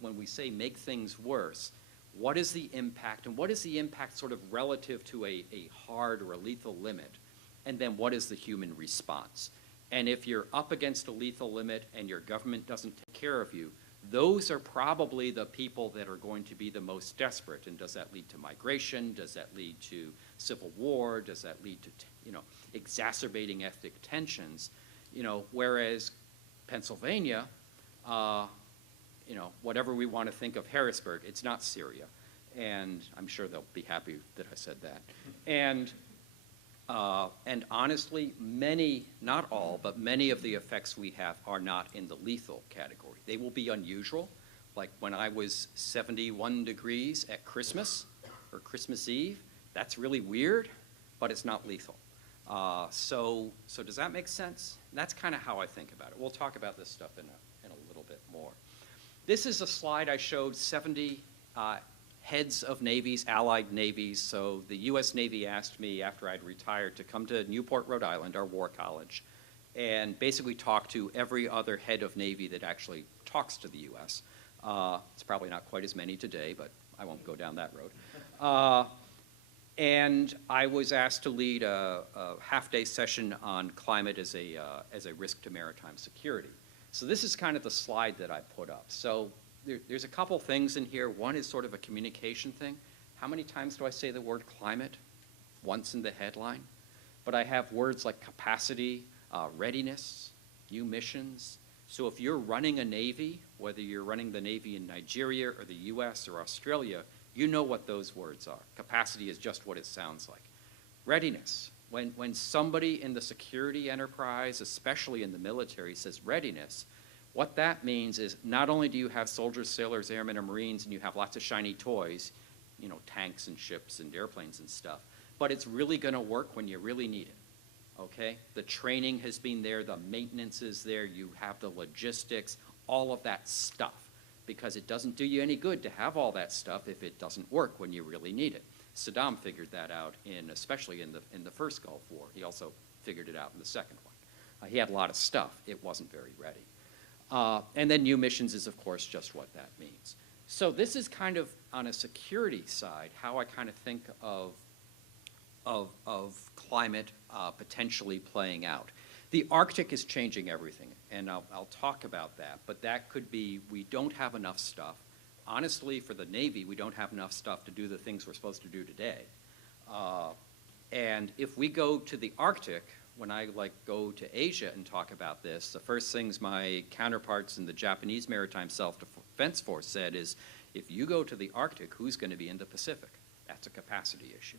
when we say make things worse, what is the impact, and what is the impact sort of relative to a hard or a lethal limit, and then what is the human response? And if you're up against a lethal limit and your government doesn't take care of you, those are probably the people that are going to be the most desperate. And does that lead to migration? Does that lead to civil war? Does that lead to, you know, exacerbating ethnic tensions? You know, whereas Pennsylvania, you know, whatever we want to think of Harrisburg, it's not Syria. And I'm sure they'll be happy that I said that. And honestly, many, not all, but many of the effects we have are not in the lethal category. They will be unusual, like when I was 71 degrees at Christmas, or Christmas Eve. That's really weird, but it's not lethal. So does that make sense? That's kind of how I think about it. We'll talk about this stuff in a little bit more. This is a slide I showed 70 heads of navies, allied navies. So the U.S. Navy asked me after I'd retired to come to Newport, Rhode Island, our war college, and basically talk to every other head of Navy that actually talks to the U.S. It's probably not quite as many today, but I won't go down that road. And I was asked to lead a half-day session on climate as a risk to maritime security. So this is kind of the slide that I put up. So there's a couple things in here. One is sort of a communication thing. How many times do I say the word climate? Once in the headline. But I have words like capacity, readiness, new missions. So if you're running a Navy, whether you're running the Navy in Nigeria or the US or Australia, you know what those words are. Capacity is just what it sounds like. Readiness. When somebody in the security enterprise, especially in the military, says readiness, what that means is not only do you have soldiers, sailors, airmen, or Marines, and you have lots of shiny toys, you know, tanks and ships and airplanes and stuff, but it's really going to work when you really need it, okay? The training has been there, the maintenance is there, you have the logistics, all of that stuff, because it doesn't do you any good to have all that stuff if it doesn't work when you really need it. Saddam figured that out, especially in the first Gulf War. He also figured it out in the second one. He had a lot of stuff. It wasn't very ready. And then new missions is, of course, just what that means. So this is kind of, on a security side, how I kind of think of climate potentially playing out. The Arctic is changing everything, and I'll talk about that. But that could be we don't have enough stuff. Honestly, for the Navy, we don't have enough stuff to do the things we're supposed to do today. And if we go to the Arctic, when I go to Asia and talk about this, the first things my counterparts in the Japanese Maritime Self-Defense Force said is, if you go to the Arctic, who's going to be in the Pacific? That's a capacity issue.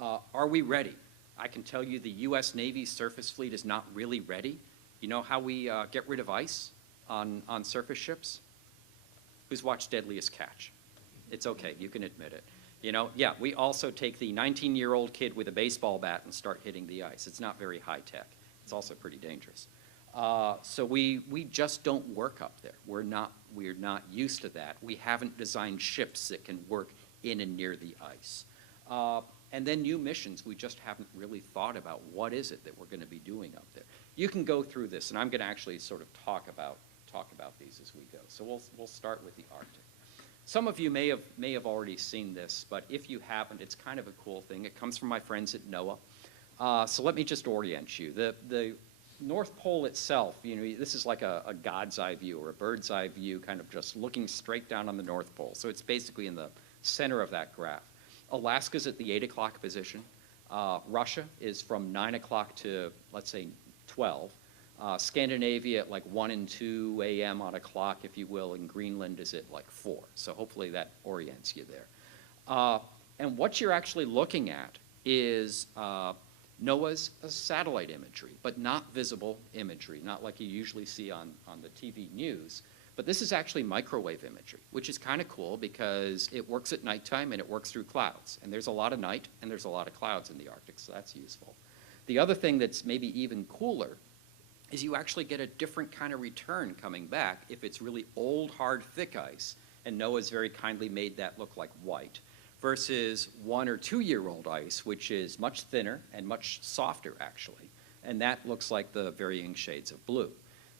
Are we ready? I can tell you the U.S. Navy's surface fleet is not really ready. You know how we get rid of ice on surface ships? Who's watched Deadliest Catch? It's okay, you can admit it. You know, yeah, we also take the 19-year-old kid with a baseball bat and start hitting the ice. It's not very high tech. It's also pretty dangerous. So we just don't work up there. We're not used to that. We haven't designed ships that can work in and near the ice. And then new missions, we just haven't really thought about what is it that we're going to be doing up there. You can go through this, and I'm going to actually sort of talk about these as we go. So we'll start with the Arctic. Some of you may have already seen this, but if you haven't, it's kind of a cool thing. It comes from my friends at NOAA. So let me just orient you. The North Pole itself, you know, this is like a God's eye view or a bird's eye view, kind of just looking straight down on the North Pole. So it's basically in the center of that graph. Alaska's at the 8 o'clock position. Russia is from 9 o'clock to, let's say, 12. Scandinavia at like 1 and 2 a.m. on a clock, if you will, and Greenland is at like 4. So hopefully that orients you there. And what you're actually looking at is NOAA's satellite imagery, but not visible imagery, not like you usually see on the TV news. But this is actually microwave imagery, which is kind of cool because it works at nighttime and it works through clouds. And there's a lot of night and there's a lot of clouds in the Arctic, so that's useful. The other thing that's maybe even cooler is you actually get a different kind of return coming back if it's really old, hard, thick ice, and NOAA's very kindly made that look like white, versus 1 or 2 year old ice, which is much thinner and much softer, actually. And that looks like the varying shades of blue.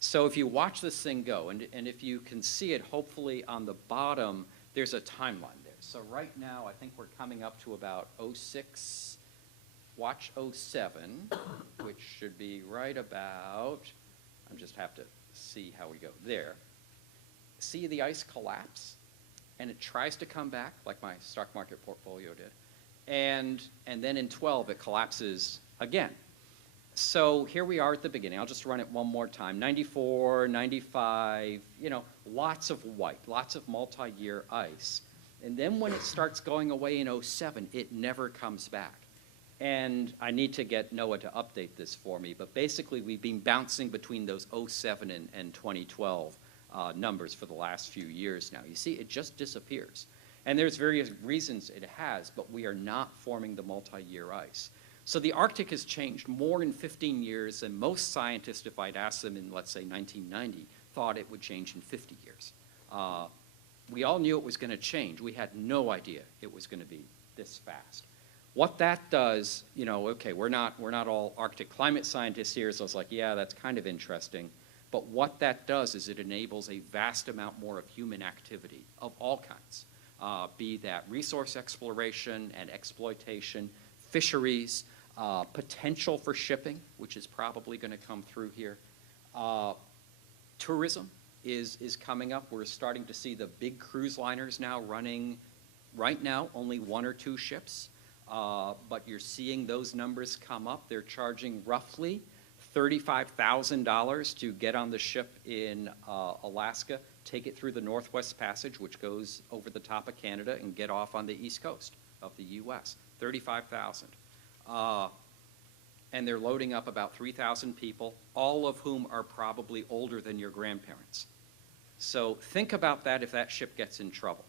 So if you watch this thing go, and if you can see it, hopefully on the bottom, there's a timeline there. So right now, I think we're coming up to about 06, watch 07, which should be right about, I just have to see how we go there. See the ice collapse? And it tries to come back, like my stock market portfolio did. And then in 12, it collapses again. So here we are at the beginning. I'll just run it one more time. 94, 95, lots of white, lots of multi-year ice. And then when it starts going away in 07, it never comes back. And I need to get NOAA to update this for me, but basically we've been bouncing between those 07 and 2012 numbers for the last few years now. You see, it just disappears. And there's various reasons it has, but we are not forming the multi-year ice. So the Arctic has changed more in 15 years than most scientists, if I'd asked them in, let's say, 1990, thought it would change in 50 years. We all knew it was going to change. We had no idea it was going to be this fast. What that does, okay, we're not all Arctic climate scientists here, so it's like, yeah, that's kind of interesting. But what that does is it enables a vast amount more of human activity of all kinds, be that resource exploration and exploitation, fisheries, potential for shipping, which is probably going to come through here. Tourism is coming up. We're starting to see the big cruise liners now running, right now, only 1 or 2 ships. But you're seeing those numbers come up. They're charging roughly $35,000 to get on the ship in Alaska, take it through the Northwest Passage, which goes over the top of Canada, and get off on the east coast of the U.S. $35,000. And they're loading up about 3,000 people, all of whom are probably older than your grandparents. So think about that if that ship gets in trouble.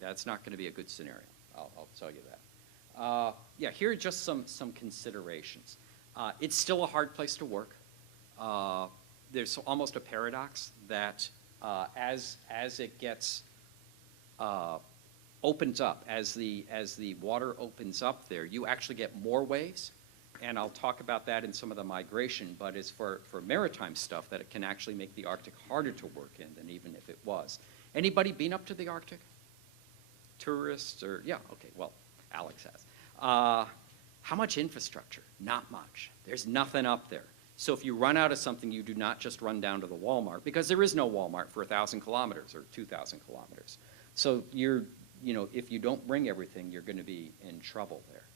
That's not going to be a good scenario. I'll tell you that. Yeah, here are just some considerations. It's still a hard place to work. There's almost a paradox that as it gets opens up, as the water opens up there, you actually get more waves. And I'll talk about that in some of the migration, but it's for maritime stuff that it can actually make the Arctic harder to work in than even if it was. Anybody been up to the Arctic? Tourists or, yeah, okay, well, Alex has. How much infrastructure? Not much. There's nothing up there. So if you run out of something, you do not just run down to the Walmart, because there is no Walmart for 1,000 kilometers or 2,000 kilometers. So if you don't bring everything, you're going to be in trouble there.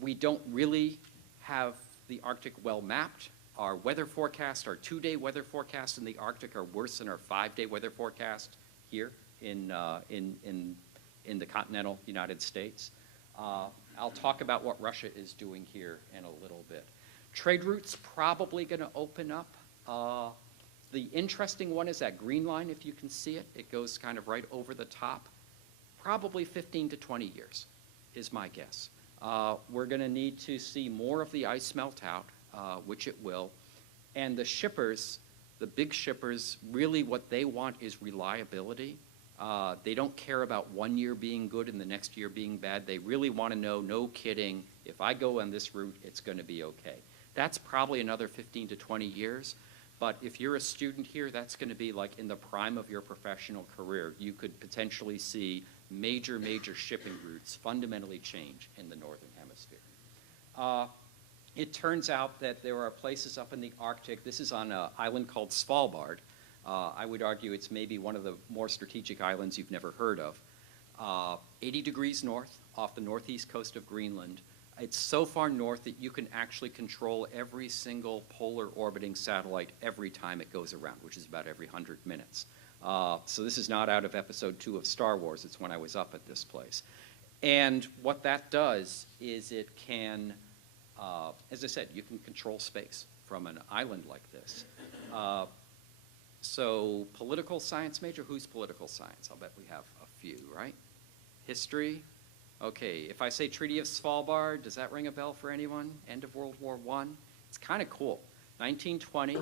We don't really have the Arctic well mapped. Our weather forecast, our 2-day weather forecast in the Arctic are worse than our 5-day weather forecast here in the continental United States. I'll talk about what Russia is doing here in a little bit. Trade routes probably going to open up. The interesting one is that green line, if you can see it. It goes kind of right over the top. Probably 15 to 20 years is my guess. We're going to need to see more of the ice melt out, which it will. And the shippers, the big shippers, really what they want is reliability. They don't care about 1 year being good and the next year being bad. They really want to know, no kidding, if I go on this route, it's going to be okay. That's probably another 15 to 20 years. But if you're a student here, that's going to be like in the prime of your professional career. You could potentially see major shipping routes fundamentally change in the Northern Hemisphere. It turns out that there are places up in the Arctic. This is on an island called Svalbard. I would argue it's maybe one of the more strategic islands you've never heard of. 80 degrees north off the northeast coast of Greenland. It's so far north that you can actually control every single polar orbiting satellite every time it goes around, which is about every 100 minutes. So this is not out of episode 2 of Star Wars. It's when I was up at this place. And what that does is it can, as I said, you can control space from an island like this. So political science major, who's political science? I'll bet we have a few, right? History? Okay, if I say Treaty of Svalbard, does that ring a bell for anyone? End of World War I? It's kind of cool. 1920,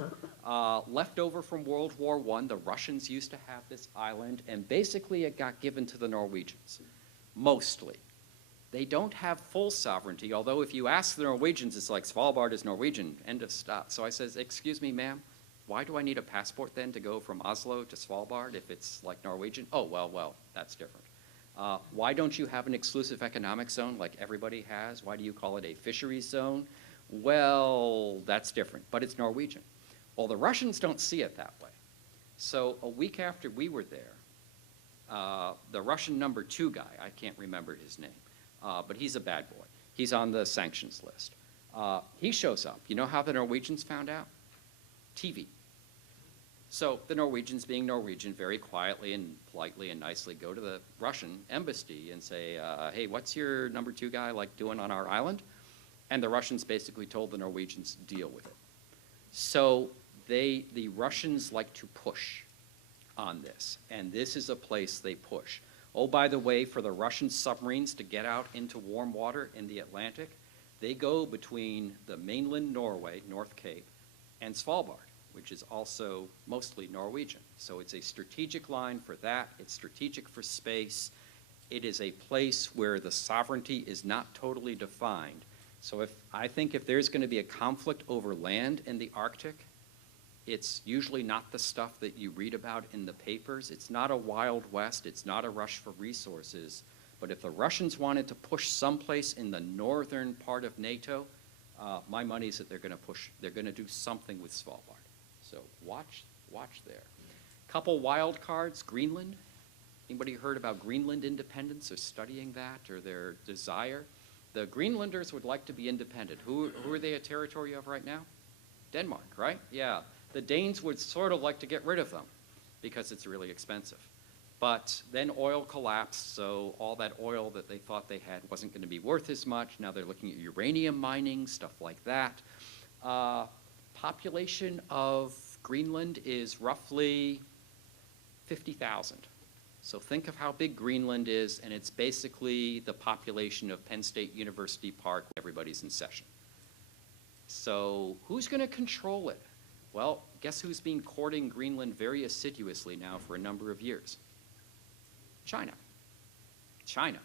left over from World War I, the Russians used to have this island, and basically it got given to the Norwegians, mostly. They don't have full sovereignty, although if you ask the Norwegians, it's like Svalbard is Norwegian, end of stop. So I says, excuse me, ma'am, why do I need a passport then to go from Oslo to Svalbard if it's like Norwegian? Oh, well, that's different. Why don't you have an exclusive economic zone like everybody has? Why do you call it a fisheries zone? Well, that's different, but it's Norwegian. Well, the Russians don't see it that way. So a week after we were there, the Russian number 2 guy, I can't remember his name, but he's a bad boy. He's on the sanctions list. He shows up. You know how the Norwegians found out? TV. So the Norwegians, being Norwegian, very quietly and politely and nicely go to the Russian embassy and say, hey, what's your number 2 guy like doing on our island? And the Russians basically told the Norwegians, deal with it. So the Russians like to push on this, and this is a place they push. Oh, by the way, for the Russian submarines to get out into warm water in the Atlantic, they go between the mainland Norway, North Cape, and Svalbard, which is also mostly Norwegian. So it's a strategic line for that. It's strategic for space. It is a place where the sovereignty is not totally defined. So I think if there's going to be a conflict over land in the Arctic, it's usually not the stuff that you read about in the papers. It's not a Wild West. It's not a rush for resources. But if the Russians wanted to push someplace in the northern part of NATO, my money is that they're going to do something with Svalbard. So watch there. Couple wild cards, Greenland. Anybody heard about Greenland independence or studying that or their desire? The Greenlanders would like to be independent. Who are they a territory of right now? Denmark, right? Yeah. The Danes would sort of like to get rid of them because it's really expensive. But then oil collapsed, so all that oil that they thought they had wasn't going to be worth as much. Now they're looking at uranium mining, stuff like that. Population of Greenland is roughly 50,000. So think of how big Greenland is, and it's basically the population of Penn State University Park when everybody's in session. So who's going to control it? Well, guess who's been courting Greenland very assiduously now for a number of years? China. China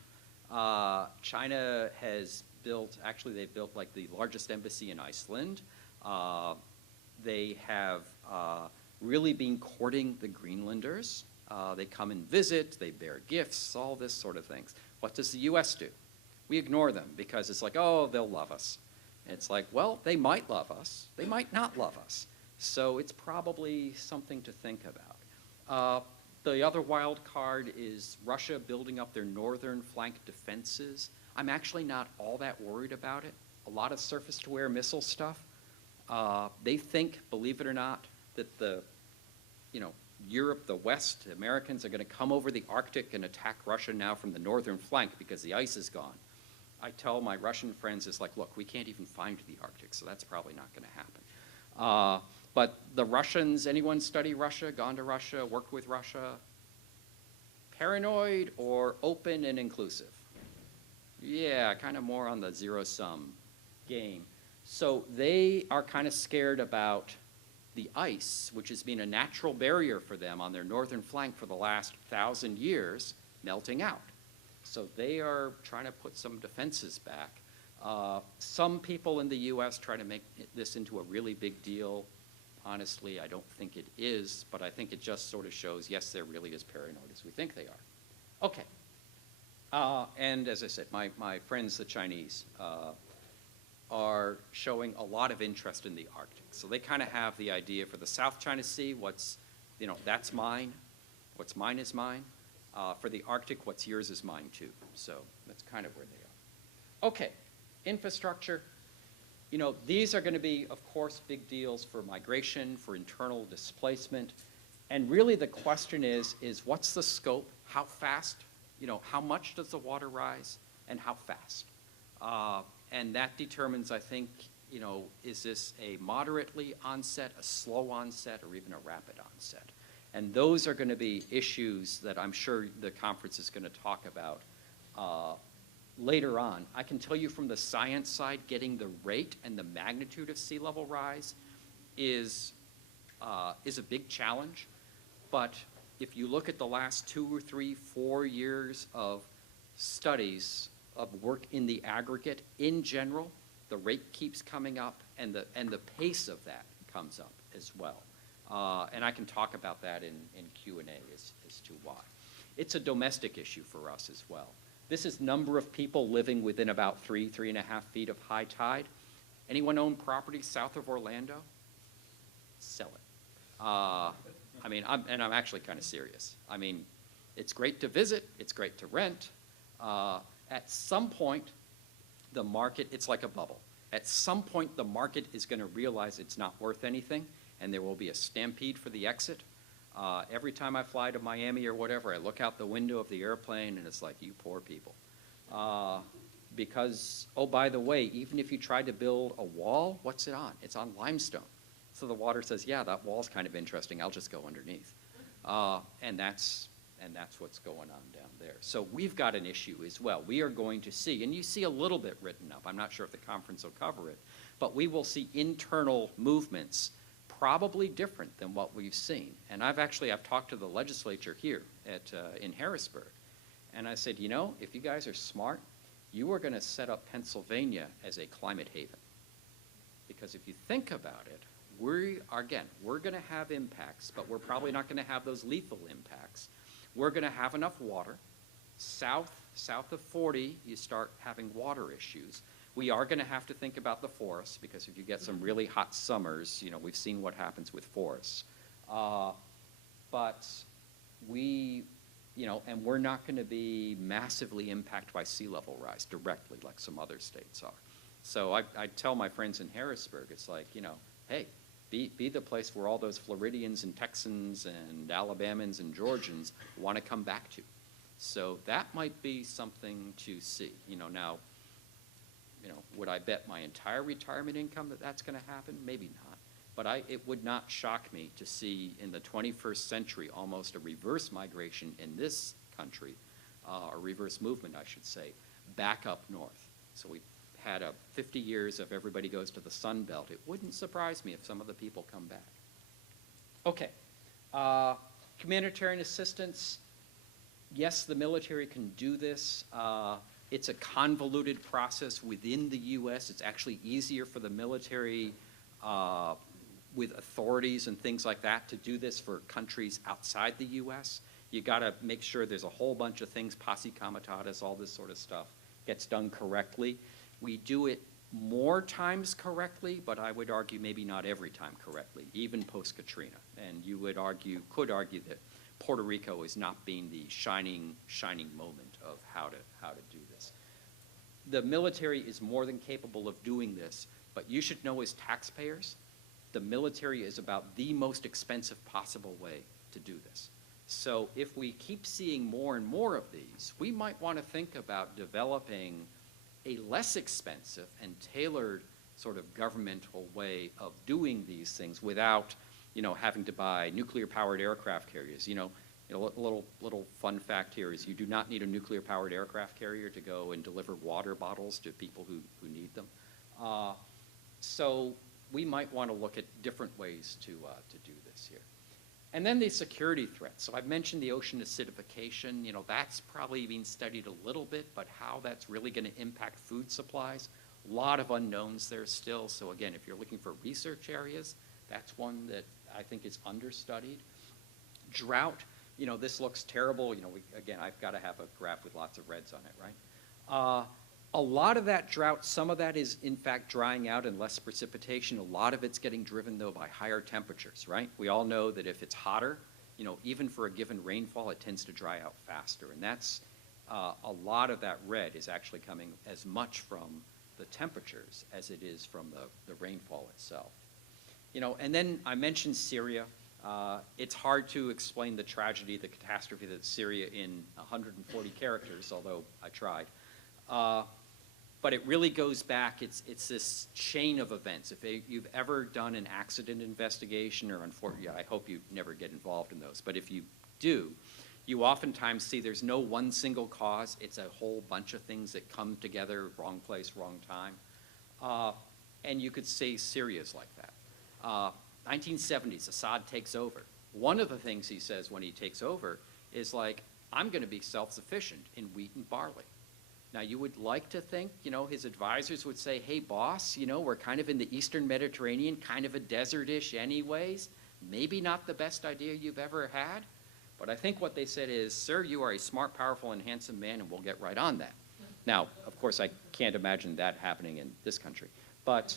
has built, actually they've built like the largest embassy in Iceland. They have really been courting the Greenlanders. They come and visit, they bear gifts, all this sort of things. What does the U.S. do? We ignore them because it's like, oh, they'll love us. And it's like, well, they might love us. They might not love us. So it's probably something to think about. The other wild card is Russia building up their northern flank defenses. I'm actually not all that worried about it. A lot of surface-to-air missile stuff. They think, believe it or not, that Europe, the West, Americans are going to come over the Arctic and attack Russia now from the northern flank because the ice is gone. I tell my Russian friends, it's like, look, we can't even find the Arctic, so that's probably not going to happen. But the Russians, anyone study Russia, gone to Russia, worked with Russia? Paranoid or open and inclusive? Yeah, kind of more on the zero-sum game. So they are kind of scared about the ice, which has been a natural barrier for them on their northern flank for the last 1,000 years, melting out. So they are trying to put some defenses back. Some people in the U.S. try to make this into a really big deal. Honestly, I don't think it is, but I think it just sort of shows, yes, they're really as paranoid as we think they are. Okay. And as I said, my friends, the Chinese, are showing a lot of interest in the Arctic. So they kind of have the idea for the South China Sea, that's mine. What's mine is mine. For the Arctic, what's yours is mine too. So that's kind of where they are. Okay, infrastructure. These are going to be, of course, big deals for migration, for internal displacement. And really the question is what's the scope? How fast? How much does the water rise and how fast? And that determines, I think, is this a moderately onset, a slow onset, or even a rapid onset? And those are going to be issues that I'm sure the conference is going to talk about later on. I can tell you from the science side, getting the rate and the magnitude of sea level rise is a big challenge. But if you look at the last 2 or 3, 4 years of studies of work in the aggregate, in general, the rate keeps coming up and the pace of that comes up as well. And I can talk about that in Q&A as to why. It's a domestic issue for us as well. This is number of people living within about 3.5 feet of high tide. Anyone own property south of Orlando? Sell it. I'm actually kind of serious. I mean, it's great to visit, it's great to rent. At some point, the market, it's like a bubble. At some point, the market is going to realize it's not worth anything, and there will be a stampede for the exit. Every time I fly to Miami or whatever, I look out the window of the airplane, and it's like, you poor people. Because, oh, by the way, even if you tried to build a wall, what's it on? It's on limestone. So the water says, yeah, that wall's kind of interesting. I'll just go underneath. And that's what's going on down there. So we've got an issue as well. We are going to see, and you see a little bit written up. I'm not sure if the conference will cover it, but we will see internal movements probably different than what we've seen. And I've talked to the legislature here in Harrisburg, and I said, if you guys are smart, you are going to set up Pennsylvania as a climate haven. Because if you think about it, we're going to have impacts, but we're probably not going to have those lethal impacts. We're going to have enough water. South of 40, you start having water issues. We are going to have to think about the forests, because if you get some really hot summers, we've seen what happens with forests. But we, and we're not going to be massively impacted by sea level rise directly like some other states are. So I tell my friends in Harrisburg, it's like, hey, be the place where all those Floridians and Texans and Alabamans and Georgians want to come back to. So that might be something to see. Now, would I bet my entire retirement income that that's going to happen? Maybe not. But it would not shock me to see in the 21st century almost a reverse migration in this country, a reverse movement, I should say, back up north. So we had 50 years of everybody goes to the Sun Belt. It wouldn't surprise me if some of the people come back. Okay. Humanitarian assistance. Yes, the military can do this. It's a convoluted process within the U.S. It's actually easier for the military with authorities and things like that to do this for countries outside the U.S. You got to make sure there's a whole bunch of things, posse comitatus, all this sort of stuff, gets done correctly. We do it more times correctly, but I would argue maybe not every time correctly, even post-Katrina. And you could argue that Puerto Rico is not being the shining moment of how to do this. The military is more than capable of doing this, but you should know as taxpayers, the military is about the most expensive possible way to do this. So if we keep seeing more and more of these, we might want to think about developing a less expensive and tailored sort of governmental way of doing these things without, having to buy nuclear-powered aircraft carriers. A little fun fact here is you do not need a nuclear-powered aircraft carrier to go and deliver water bottles to people who need them. So we might want to look at different ways to do this here. And then the security threats. So I've mentioned the ocean acidification. That's probably being studied a little bit, but how that's really going to impact food supplies, a lot of unknowns there still. So again, if you're looking for research areas, that's one that I think is understudied. Drought, this looks terrible. Again, I've got to have a graph with lots of reds on it, right? A lot of that drought, some of that is in fact drying out and less precipitation. A lot of it's getting driven though by higher temperatures, right? We all know that if it's hotter, even for a given rainfall, it tends to dry out faster. And that's, a lot of that red is actually coming as much from the temperatures as it is from the rainfall itself. And then I mentioned Syria. It's hard to explain the tragedy, the catastrophe that's Syria in 140 characters, although I tried. But it really goes back, it's this chain of events. If you've ever done an accident investigation, or unfortunately, I hope you never get involved in those, but if you do, you oftentimes see there's no one single cause. It's a whole bunch of things that come together, wrong place, wrong time. And you could say Syria's like that. 1970s, Assad takes over. One of the things he says when he takes over is like, I'm going to be self-sufficient in wheat and barley. Now, you would like to think, his advisors would say, hey, boss, we're kind of in the Eastern Mediterranean, kind of a desert-ish anyways. Maybe not the best idea you've ever had. But I think what they said is, sir, you are a smart, powerful, and handsome man, and we'll get right on that. Now, of course, I can't imagine that happening in this country. But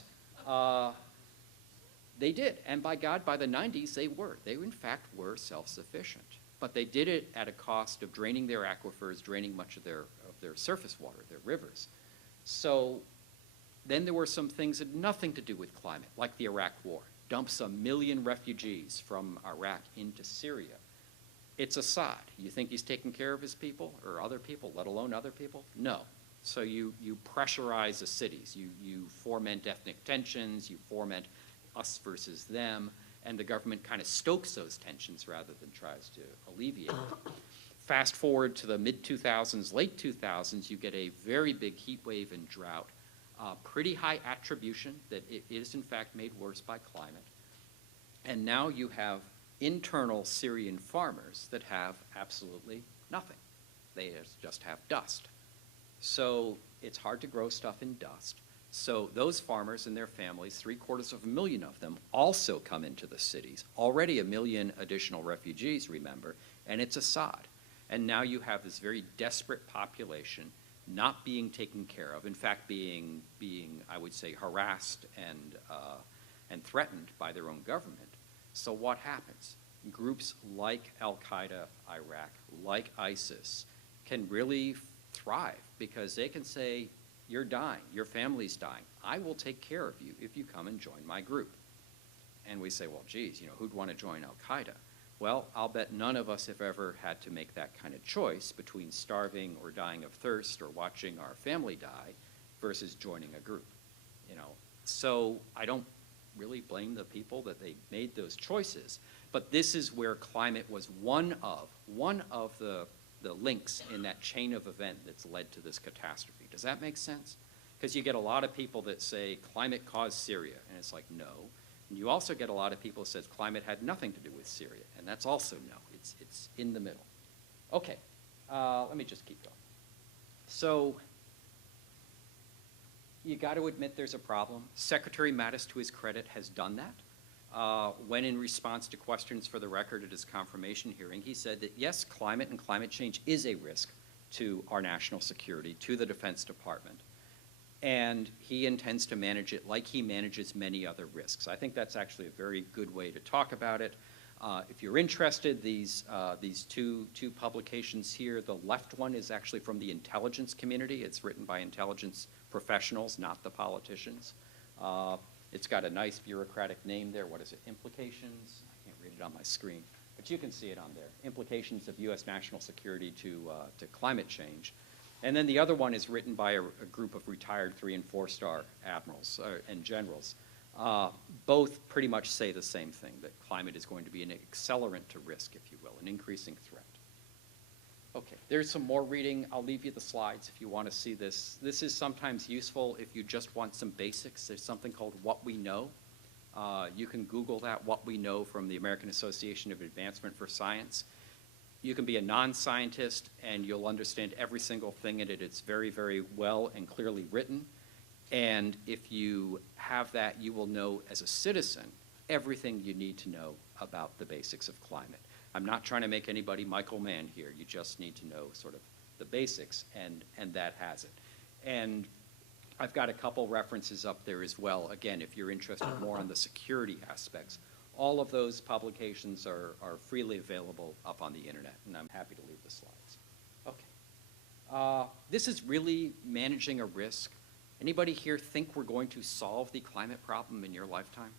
they did. And by God, by the 90s, they were. They, in fact, were self-sufficient. But they did it at a cost of draining their aquifers, draining much of their surface water, their rivers. So then there were some things that had nothing to do with climate, like the Iraq War. Dumps 1 million refugees from Iraq into Syria. It's Assad. You think he's taking care of his people or other people, let alone other people? No. So you pressurize the cities. You foment ethnic tensions. You foment us versus them. And the government kind of stokes those tensions rather than tries to alleviate them. Fast forward to the mid-2000s, late 2000s, you get a very big heat wave and drought. Pretty high attribution that it is, in fact, made worse by climate. And now you have internal Syrian farmers that have absolutely nothing. They just have dust. So it's hard to grow stuff in dust. So those farmers and their families, 750,000 of them, also come into the cities. Already 1 million additional refugees, remember, and it's Assad. And now you have this very desperate population not being taken care of, in fact being I would say, harassed and threatened by their own government. So what happens? Groups like Al-Qaeda, Iraq, like ISIS, can really thrive because they can say, you're dying, your family's dying. I will take care of you if you come and join my group. And we say, well, geez, who'd want to join Al-Qaeda? Well, I'll bet none of us have ever had to make that kind of choice between starving or dying of thirst or watching our family die versus joining a group. So I don't really blame the people that they made those choices. But this is where climate was one of the links in that chain of event that's led to this catastrophe. Does that make sense? Because you get a lot of people that say climate caused Syria, and it's like, no. And you also get a lot of people that says climate had nothing to do with Syria, and that's also no. It's in the middle. Okay, let me just keep going. So you got to admit there's a problem. Secretary Mattis, to his credit, has done that. When in response to questions for the record at his confirmation hearing, he said that yes, climate and climate change is a risk to our national security, to the Defense Department. And he intends to manage it like he manages many other risks. I think that's actually a very good way to talk about it. If you're interested, these two publications here, the left one is actually from the intelligence community. It's written by intelligence professionals, not the politicians. It's got a nice bureaucratic name there. What is it? Implications? I can't read it on my screen, but you can see it on there. Implications of U.S. national security to climate change. And then the other one is written by a group of retired 3- and 4-star admirals and generals. Both pretty much say the same thing, that climate is going to be an accelerant to risk, if you will, an increasing threat. Okay, there's some more reading. I'll leave you the slides if you want to see this. This is sometimes useful if you just want some basics. There's something called What We Know. You can Google that, What We Know, from the American Association of Advancement for Science. You can be a non-scientist and you'll understand every single thing in it. It's very, very well and clearly written. And if you have that, you will know as a citizen everything you need to know about the basics of climate. I'm not trying to make anybody Michael Mann here. You just need to know sort of the basics, and that has it. And I've got a couple references up there as well. Again, if you're interested more on the security aspects, all of those publications are freely available up on the internet, and I'm happy to leave the slides. Okay. This is really managing a risk. Anybody here think we're going to solve the climate problem in your lifetime?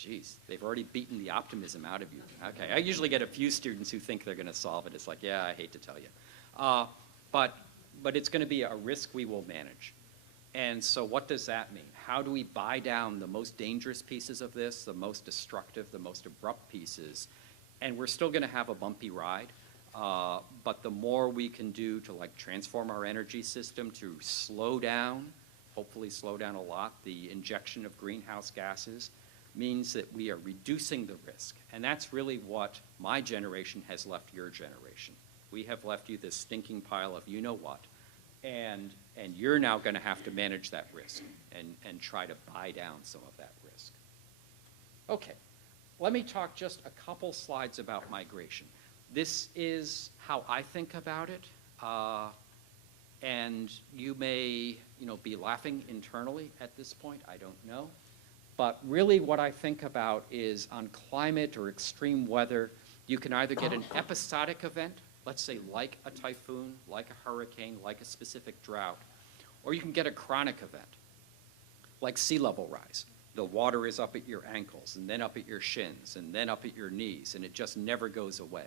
geez, they've already beaten the optimism out of you. Okay, I usually get a few students who think they're going to solve it. It's like, yeah, I hate to tell you. But it's going to be a risk we will manage. And so what does that mean? How do we buy down the most dangerous pieces of this, the most destructive, the most abrupt pieces? And we're still going to have a bumpy ride. But the more we can do to like transform our energy system to slow down, hopefully slow down a lot, the injection of greenhouse gases, means that we are reducing the risk. And that's really what my generation has left your generation. We have left you this stinking pile of you know what, and you're now going to have to manage that risk and try to buy down some of that risk. Okay, let me talk just a couple slides about migration. This is how I think about it, and you may be laughing internally at this point, I don't know. But really what I think about is on climate or extreme weather, you can either get an episodic event, let's say like a typhoon, like a hurricane, like a specific drought, or you can get a chronic event, like sea level rise. The water is up at your ankles, and then up at your shins, and then up at your knees, and it just never goes away.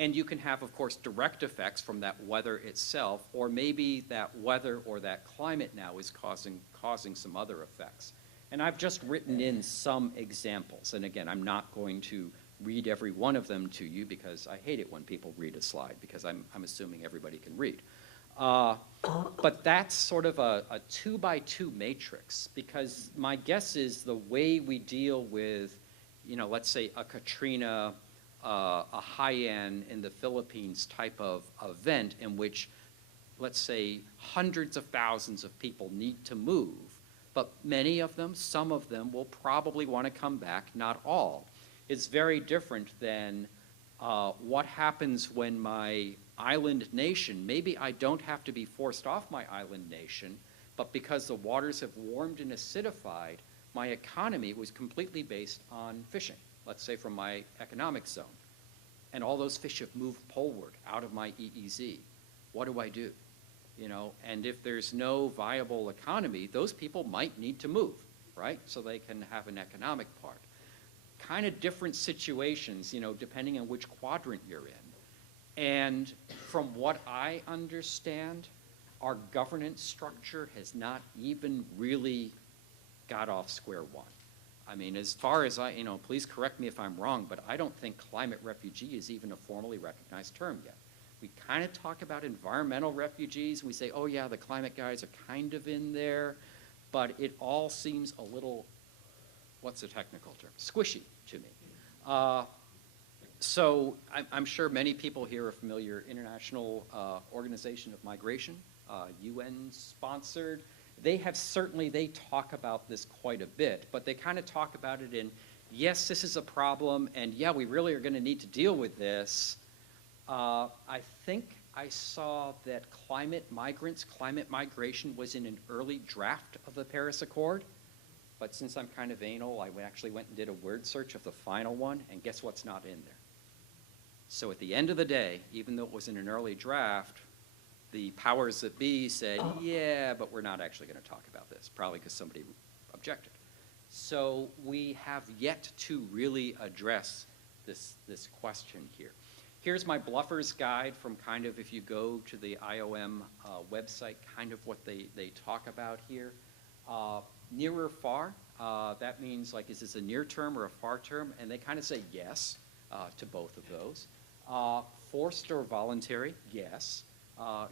And you can have, of course, direct effects from that weather itself, or maybe that weather or that climate now is causing some other effects. And I've just written in some examples. And again, I'm not going to read every one of them to you because I hate it when people read a slide because I'm assuming everybody can read. But that's sort of a 2x2 matrix because my guess is the way we deal with, let's say a Katrina, a Haiyan in the Philippines type of event in which, let's say, hundreds of thousands of people need to move, but many of them, some of them will probably want to come back, not all. It's very different than what happens when my island nation, maybe I don't have to be forced off my island nation, but because the waters have warmed and acidified, my economy was completely based on fishing. Let's say from my economic zone, and all those fish have moved poleward out of my EEZ. What do I do? And if there's no viable economy, those people might need to move, right? So they can have an economic part. Kind of different situations, depending on which quadrant you're in. And from what I understand, our governance structure has not even really got off square one. I mean, as far as please correct me if I'm wrong, but I don't think climate refugee is even a formally recognized term yet. We kind of talk about environmental refugees. We say, oh yeah, the climate guys are kind of in there, but it all seems a little, what's the technical term? Squishy to me. So I'm sure many people here are familiar, International Organization of Migration, UN sponsored. They talk about this quite a bit, but they kind of talk about it in, yes, this is a problem, and yeah, we really are going to need to deal with this. I think I saw that climate migration was in an early draft of the Paris Accord, but since I'm kind of anal, I actually went and did a word search of the final one, and guess what's not in there? So at the end of the day, even though it was in an early draft, the powers that be said, yeah, but we're not actually going to talk about this, probably because somebody objected. So we have yet to really address this question here. Here's my bluffer's guide from kind of, if you go to the IOM website, kind of what they talk about here. Near or far, that means like, is this a near term or a far term? And they kind of say yes to both of those. Forced or voluntary, yes.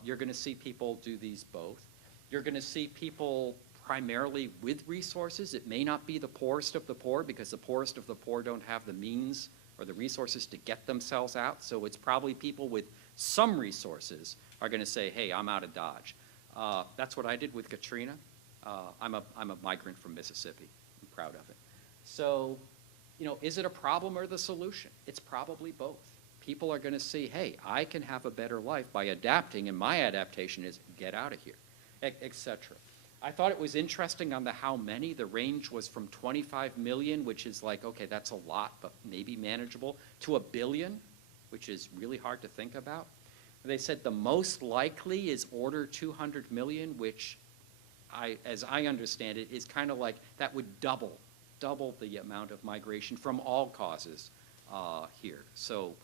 You're going to see people do these both. You're going to see people primarily with resources. It may not be the poorest of the poor because the poorest of the poor don't have the means or the resources to get themselves out. So it's probably people with some resources are going to say, hey, I'm out of Dodge. That's what I did with Katrina. I'm a migrant from Mississippi. I'm proud of it. So, is it a problem or the solution? It's probably both. People are going to see, hey, I can have a better life by adapting, and my adaptation is get out of here, etc. I thought it was interesting on the how many. The range was from 25 million, which is like, okay, that's a lot, but maybe manageable, to 1 billion, which is really hard to think about. They said the most likely is order 200 million, which, as I understand it, is kind of like that would double doubled the amount of migration from all causes here. So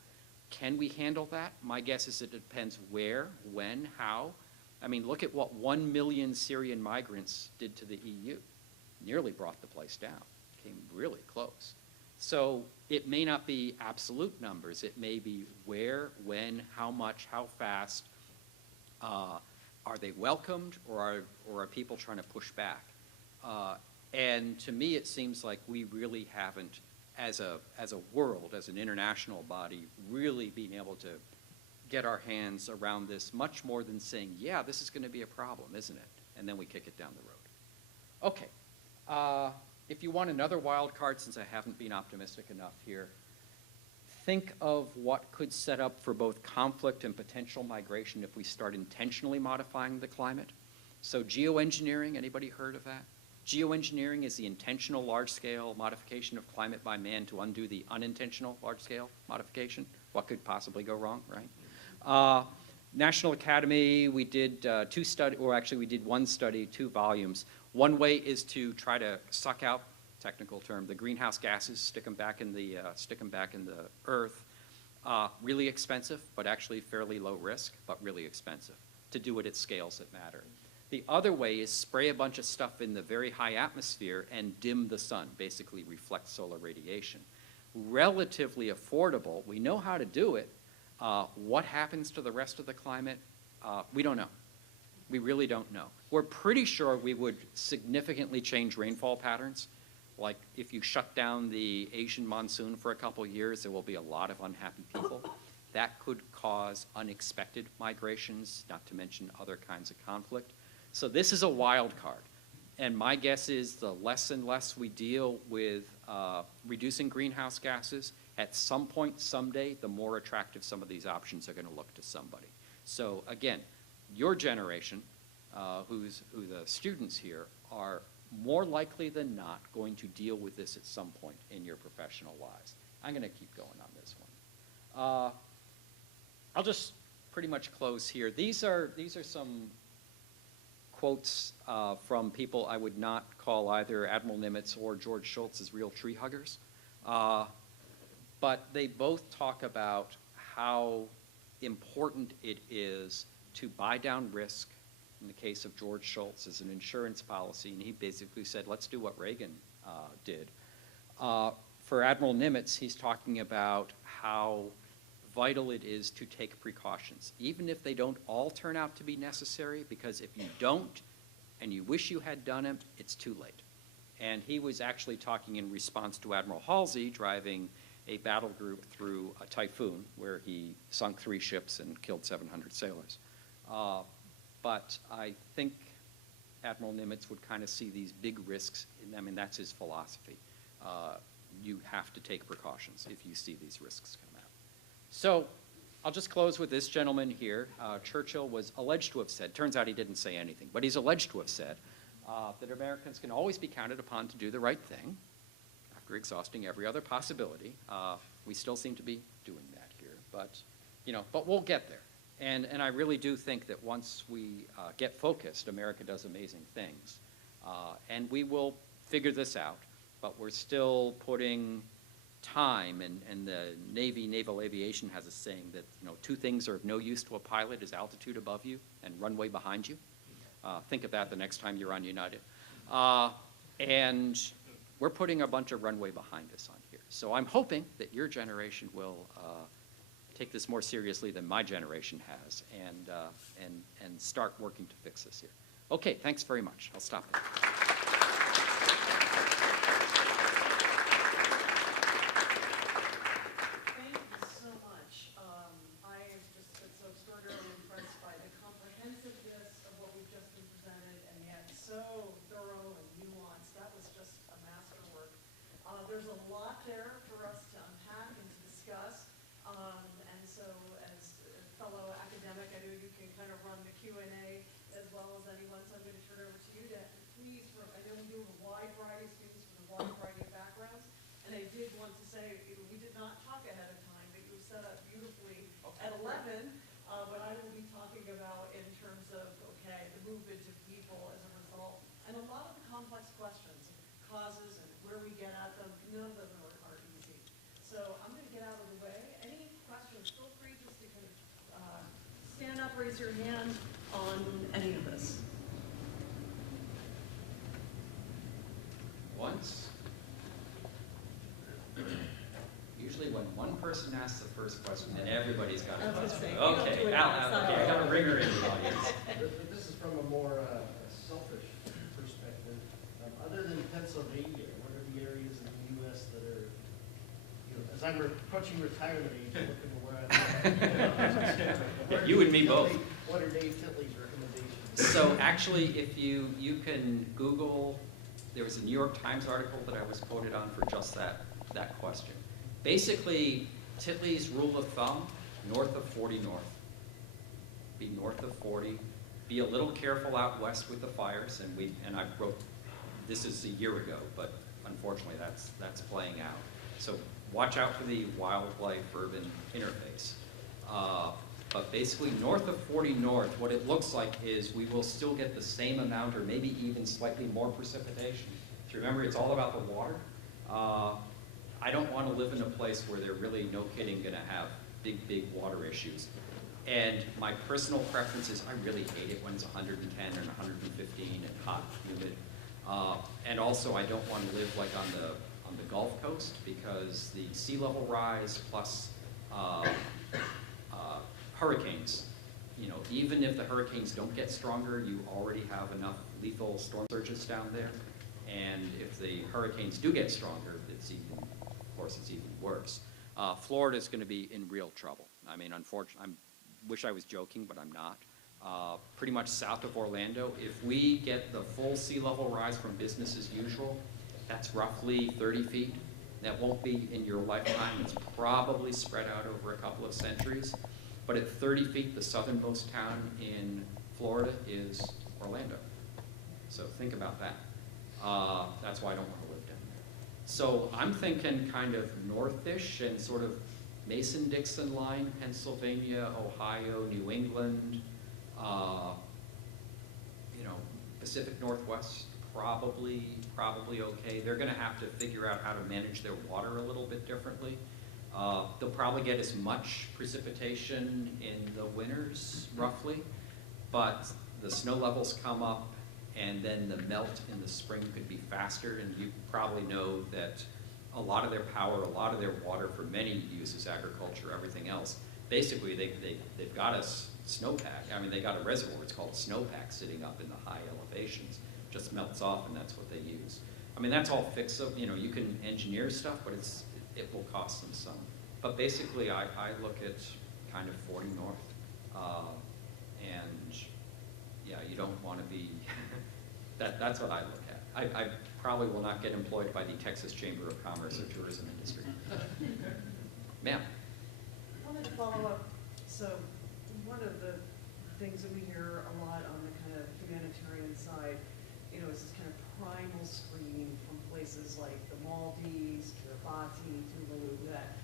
can we handle that? My guess is it depends where, when, how. I mean, look at what 1 million Syrian migrants did to the EU. Nearly brought the place down, came really close. So it may not be absolute numbers. It may be where, when, how much, how fast. Are they welcomed, or are people trying to push back? And to me, it seems like we really haven't, as a world, as an international body, really being able to get our hands around this much more than saying, yeah, this is going to be a problem, isn't it? And then we kick it down the road. Okay. If you want another wild card, since I haven't been optimistic enough here, think of what could set up for both conflict and potential migration if we start intentionally modifying the climate. So geoengineering, anybody heard of that? Geoengineering is the intentional large-scale modification of climate by man to undo the unintentional large-scale modification. What could possibly go wrong, right? National Academy, we did we did one study, 2 volumes. One way is to try to suck out, technical term, the greenhouse gases, stick them back in the earth. Really expensive, but actually fairly low risk, but really expensive to do it at scales that matter. The other way is spray a bunch of stuff in the very high atmosphere and dim the sun, basically reflect solar radiation. Relatively affordable. We know how to do it. What happens to the rest of the climate? We don't know. We really don't know. We're pretty sure we would significantly change rainfall patterns. Like if you shut down the Asian monsoon for a couple years, there will be a lot of unhappy people. That could cause unexpected migrations, not to mention other kinds of conflict. So this is a wild card. And my guess is the less and less we deal with reducing greenhouse gases, at some point, someday, the more attractive some of these options are going to look to somebody. So again, your generation, who the students here, are more likely than not going to deal with this at some point in your professional lives. I'm going to keep going on this one. I'll just pretty much close here. These are some quotes from people I would not call either Admiral Nimitz or George Shultz as real tree huggers. But they both talk about how important it is to buy down risk. In the case of George Shultz, as an insurance policy, and he basically said, let's do what Reagan did. For Admiral Nimitz, he's talking about how vital it is to take precautions, even if they don't all turn out to be necessary, because if you don't and you wish you had done it, it's too late. And he was actually talking in response to Admiral Halsey driving a battle group through a typhoon where he sunk 3 ships and killed 700 sailors. But I think Admiral Nimitz would kind of see these big risks. I mean, that's his philosophy. You have to take precautions if you see these risks come out. So I'll just close with this gentleman here. Churchill was alleged to have said, turns out he didn't say anything, but he's alleged to have said that Americans can always be counted upon to do the right thing after exhausting every other possibility. We still seem to be doing that here, but we'll get there. And I really do think that once we get focused, America does amazing things. And we will figure this out, but we're still putting time, and the Navy, Naval Aviation has a saying that 2 things are of no use to a pilot is altitude above you and runway behind you. Think of that the next time you're on United. And we're putting a bunch of runway behind us on here. So I'm hoping that your generation will take this more seriously than my generation has, and start working to fix this here. Okay, thanks very much. I'll stop there. Thank you so much. I have just been so extraordinarily impressed by the comprehensiveness of what we've just been presented, and yet so thorough and nuanced. That was just a masterwork. There's a lot there for us to unpack and to discuss. And so as a fellow academic, I know you can kind of run the Q&A as well as anyone, so I'm going to turn it over to you to please, I know we do have a wide variety of students with a wide variety of backgrounds, and I did want to say, we did not talk ahead of time, but you were set up beautifully at 11, what I will be talking about in terms of, the movement of people as a result, and a lot of the complex questions, causes and where we get at them, none of them are easy. So I'm going to get out of the way. Any questions, feel free just to kind of stand up, raise your hand on any of this. Once. Usually when one person asks the first question, then everybody's got a question. Okay, okay, I got a ringer in the audience. This is from a more selfish perspective. Other than Pennsylvania, what are the areas in the U.S. that are, as I'm approaching retirement age, looking to where I'm You and me both. What are Dave Titley's recommendations? So actually, if you can Google, there was a New York Times article that I was quoted on for just that question. Basically, Titley's rule of thumb, north of 40 north. Be north of 40. Be a little careful out west with the fires, and I wrote, this is a year ago, but unfortunately that's playing out. So watch out for the wildlife-urban interface. But basically, north of 40 north, what it looks like is we will still get the same amount or maybe even slightly more precipitation. So remember, it's all about the water. I don't want to live in a place where they're really, no kidding, going to have big water issues. And my personal preference is I really hate it when it's 110 and 115 and hot, humid. And also, I don't want to live like on the Gulf Coast because the sea level rise plus hurricanes. Even if the hurricanes don't get stronger, you already have enough lethal storm surges down there. And if the hurricanes do get stronger, it's even worse. Florida's going to be in real trouble. I mean, unfortunately, I wish I was joking, but I'm not. Pretty much south of Orlando, if we get the full sea level rise from business as usual, that's roughly 30 feet. That won't be in your lifetime. It's probably spread out over a couple of centuries. But at 30 feet, the southernmost town in Florida is Orlando. So think about that. That's why I don't want to live down there. So I'm thinking kind of northish and sort of Mason-Dixon line, Pennsylvania, Ohio, New England, Pacific Northwest, probably okay. They're going to have to figure out how to manage their water a little bit differently. They'll probably get as much precipitation in the winters, roughly, but the snow levels come up, and then the melt in the spring could be faster, and you probably know that a lot of their power, a lot of their water for many uses, agriculture, everything else, basically they've got a snowpack. I mean, they got a reservoir, it's called a snowpack, sitting up in the high elevations. Just melts off, and that's what they use. I mean, that's all fixable. You can engineer stuff, but it will cost them some. But basically, I look at kind of 40 north, and yeah, you don't want to be, that's what I look at. I probably will not get employed by the Texas Chamber of Commerce or Tourism Industry. Ma'am? I wanted to follow up. So one of the things that we hear a lot on the kind of humanitarian side, is this kind of primal screaming from places like the Maldives, Kiribati, Tuvalu, that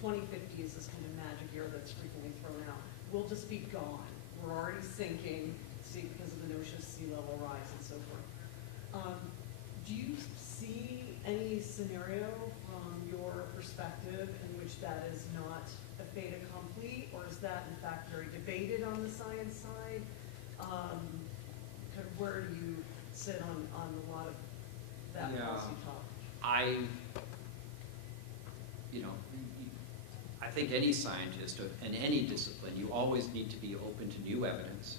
2050 is this kind of magic year that's frequently thrown out. We'll just be gone. We're already sinking, because of the notion of sea level rise and so forth. Do you see any scenario from your perspective in which that is not a fait accompli, or is that in fact very debated on the science side? Kind of where do you sit on a lot of that policy talk? I think any scientist in any discipline, you always need to be open to new evidence.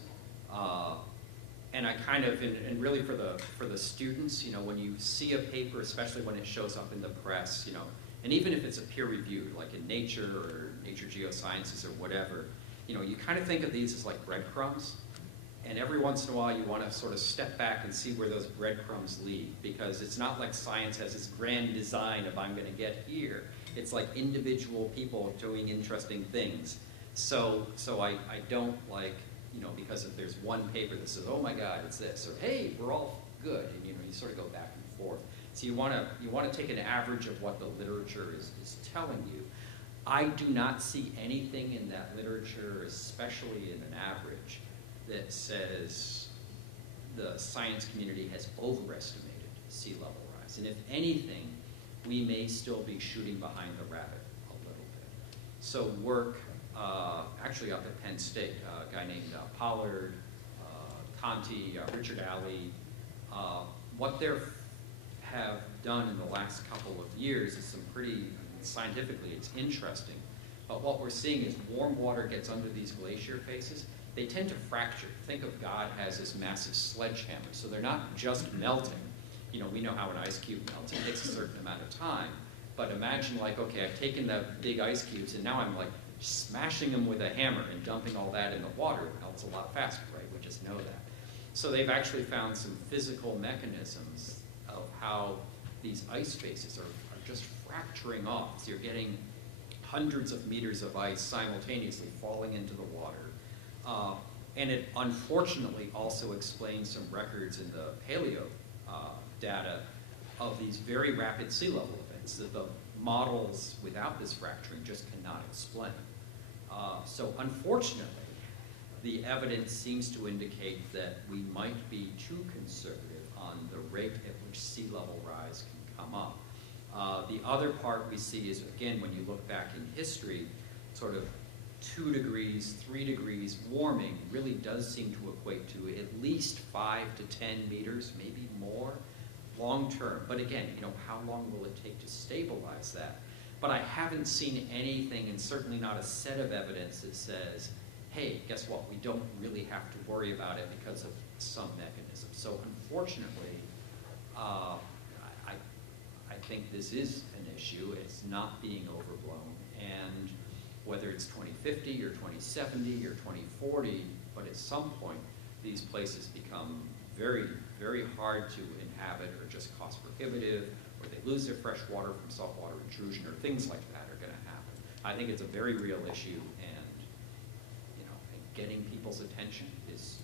And I kind of, and really for the students, when you see a paper, especially when it shows up in the press, and even if it's a peer reviewed, like in Nature or Nature Geosciences or whatever, you kind of think of these as like breadcrumbs. And every once in a while, you want to sort of step back and see where those breadcrumbs lead, because it's not like science has this grand design of I'm going to get here. It's like individual people doing interesting things. So I don't like, because if there's one paper that says, oh my God, it's this, or hey, we're all good, and you sort of go back and forth. So you want to take an average of what the literature is telling you. I do not see anything in that literature, especially in an average, that says the science community has overestimated sea level rise. rise. And if anything, we may still be shooting behind the rabbit a little bit. So work, actually up at Penn State, a guy named Pollard, Conti, Richard Alley, what they have done in the last couple of years is some pretty, scientifically it's interesting, but what we're seeing is warm water gets under these glacier faces, they tend to fracture. Think of God as this massive sledgehammer, so they're not just melting. You know, we know how an ice cube melts, it takes a certain amount of time, but imagine like, okay, I've taken the big ice cubes and now I'm like smashing them with a hammer and dumping all that in the water. It melts a lot faster, right? We just know that. So they've actually found some physical mechanisms of how these ice faces are just fracturing off. So you're getting hundreds of meters of ice simultaneously falling into the water. And it unfortunately also explains some records in the paleo data of these very rapid sea level events that the models without this fracturing just cannot explain. So unfortunately, the evidence seems to indicate that we might be too conservative on the rate at which sea level rise can come up. The other part we see is, again, when you look back in history, sort of 2 degrees, 3 degrees warming really does seem to equate to at least 5 to 10 meters, maybe more, long term. But again, you know, how long will it take to stabilize that? But I haven't seen anything, and certainly not a set of evidence that says, hey, guess what, we don't really have to worry about it because of some mechanism. So unfortunately, I think this is an issue. It's not being overblown. And whether it's 2050 or 2070 or 2040, but at some point, these places become very, very hard to inhabit or just cost prohibitive, or they lose their fresh water from saltwater intrusion, or things like that are going to happen. I think it's a very real issue, and you know, and getting people's attention is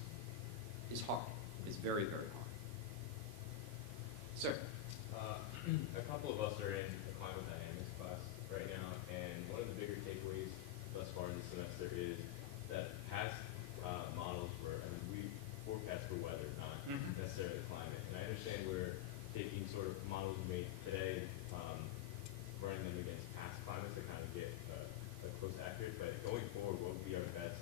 hard. It's very, very hard. Sir. A couple of us are in the climate dynamics class right now, and one of the bigger takeaways thus far this semester is that past models were, I mean, we forecast for weather, not necessarily climate. And I understand we're taking sort of models we made today, running them against past climates to kind of get a close accurate. But going forward, what would be our best,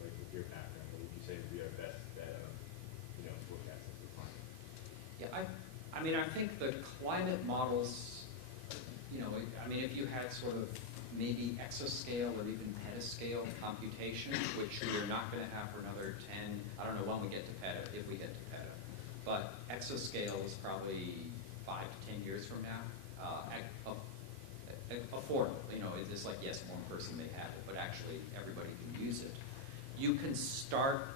like with your background, what would you say would be our best at, you know, forecasting for climate? Yeah, I mean, I think the climate models, you know, I mean, if you had sort of maybe exascale or even petascale computation, which we're not going to have for another 10, I don't know when we get to peta, if we get to peta, but exascale is probably 5 to 10 years from now. Affordable, you know, it's like, yes, one person may have it, but actually everybody can use it. You can start,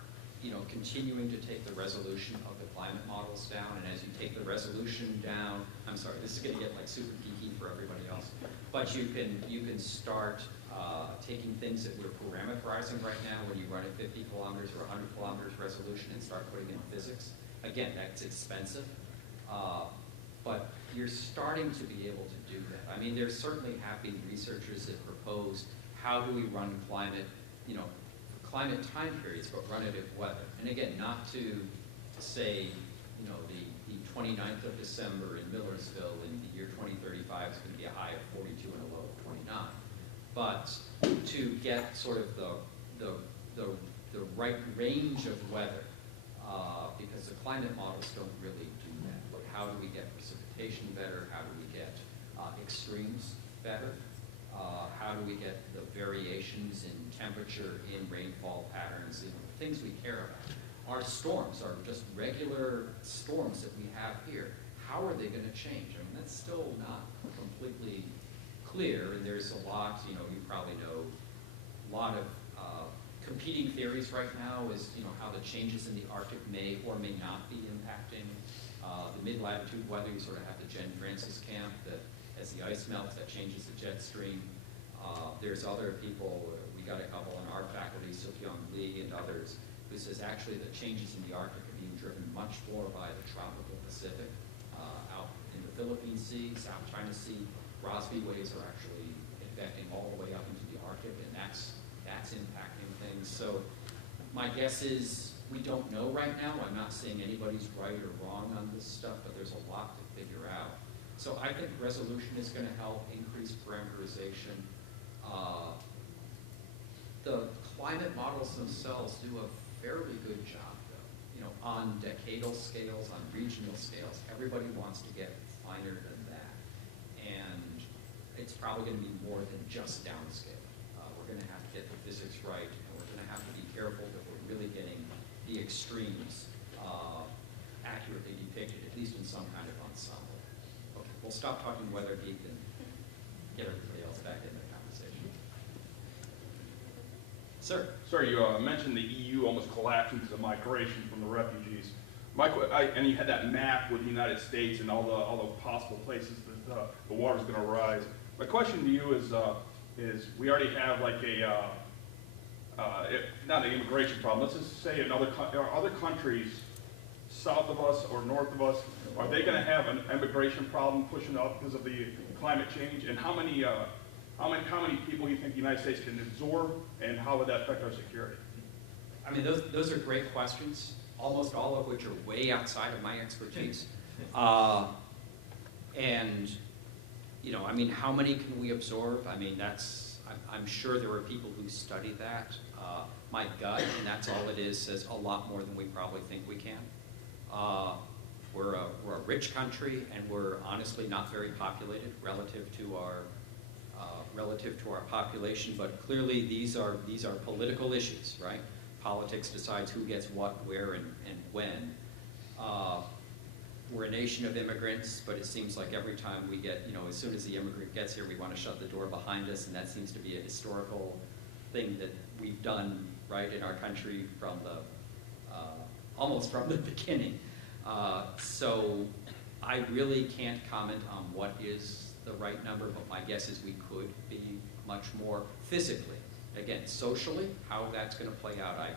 you know, continuing to take the resolution of the climate models down, and as you take the resolution down, I'm sorry, this is going to get like super geeky for everybody else, but you can start taking things that we're parameterizing right now when you run at 50 kilometers or 100 kilometers resolution and start putting in physics. Again, that's expensive, but you're starting to be able to do that. I mean, there certainly have been researchers that propose how do we run climate, you know, climate time periods, but run it at weather. And again, not to say, you know, the 29th of December in Millersville in the year 2035 is going to be a high of 42 and a low of 29. But to get sort of the right range of weather, because the climate models don't really do that. But how do we get precipitation better? How do we get extremes better? How do we get the variations in temperature, in rainfall patterns, in things we care about? Our storms are just regular storms that we have here. How are they going to change? I mean, that's still not completely clear, and there's a lot, you know, you probably know, a lot of competing theories right now is, you know, how the changes in the Arctic may or may not be impacting the mid-latitude weather. You sort of have the Jen Francis camp that as the ice melts, that changes the jet stream. There's other people, we got a couple in our faculty, Suk-Young Lee and others, who says actually the changes in the Arctic are being driven much more by the tropical Pacific, out in the Philippine Sea, South China Sea. Rossby waves are actually affecting all the way up into the Arctic, and that's impacting things. So my guess is we don't know right now. I'm not saying anybody's right or wrong on this stuff, but there's a lot to figure out. So I think resolution is going to help increase parameterization. The climate models themselves do a fairly good job, though. You know, on decadal scales, on regional scales, everybody wants to get finer than that. And it's probably going to be more than just downscale. We're going to have to get the physics right, and we're going to have to be careful that we're really getting the extremes accurately depicted, at least in some kind of ensemble. Okay, we'll stop talking weather geek and get everybody else back in the conversation. Sir? Sir, you mentioned the EU almost collapsing because of migration from the refugees. And you had that map with the United States and all the possible places that the water's going to rise. My question to you is we already have like not an immigration problem. Let's just say other countries south of us or north of us, are they going to have an immigration problem pushing up because of the climate change? And how many people you think the United States can absorb, and how would that affect our security? I mean, those are great questions, almost all of which are way outside of my expertise. And, you know, I mean, how many can we absorb? I mean, I'm sure there are people who study that. My gut, and that's all it is, says a lot more than we probably think we can. We're a rich country, and we're honestly not very populated relative to our population. But clearly, these are political issues, right? Politics decides who gets what, where, and when. We're a nation of immigrants, but it seems like every time we get, you know, as soon as the immigrant gets here, we want to shut the door behind us, and that seems to be a historical thing that we've done, right, in our country from almost from the beginning. So I really can't comment on what is the right number, but my guess is we could be much more physically. Again, socially, how that's going to play out, I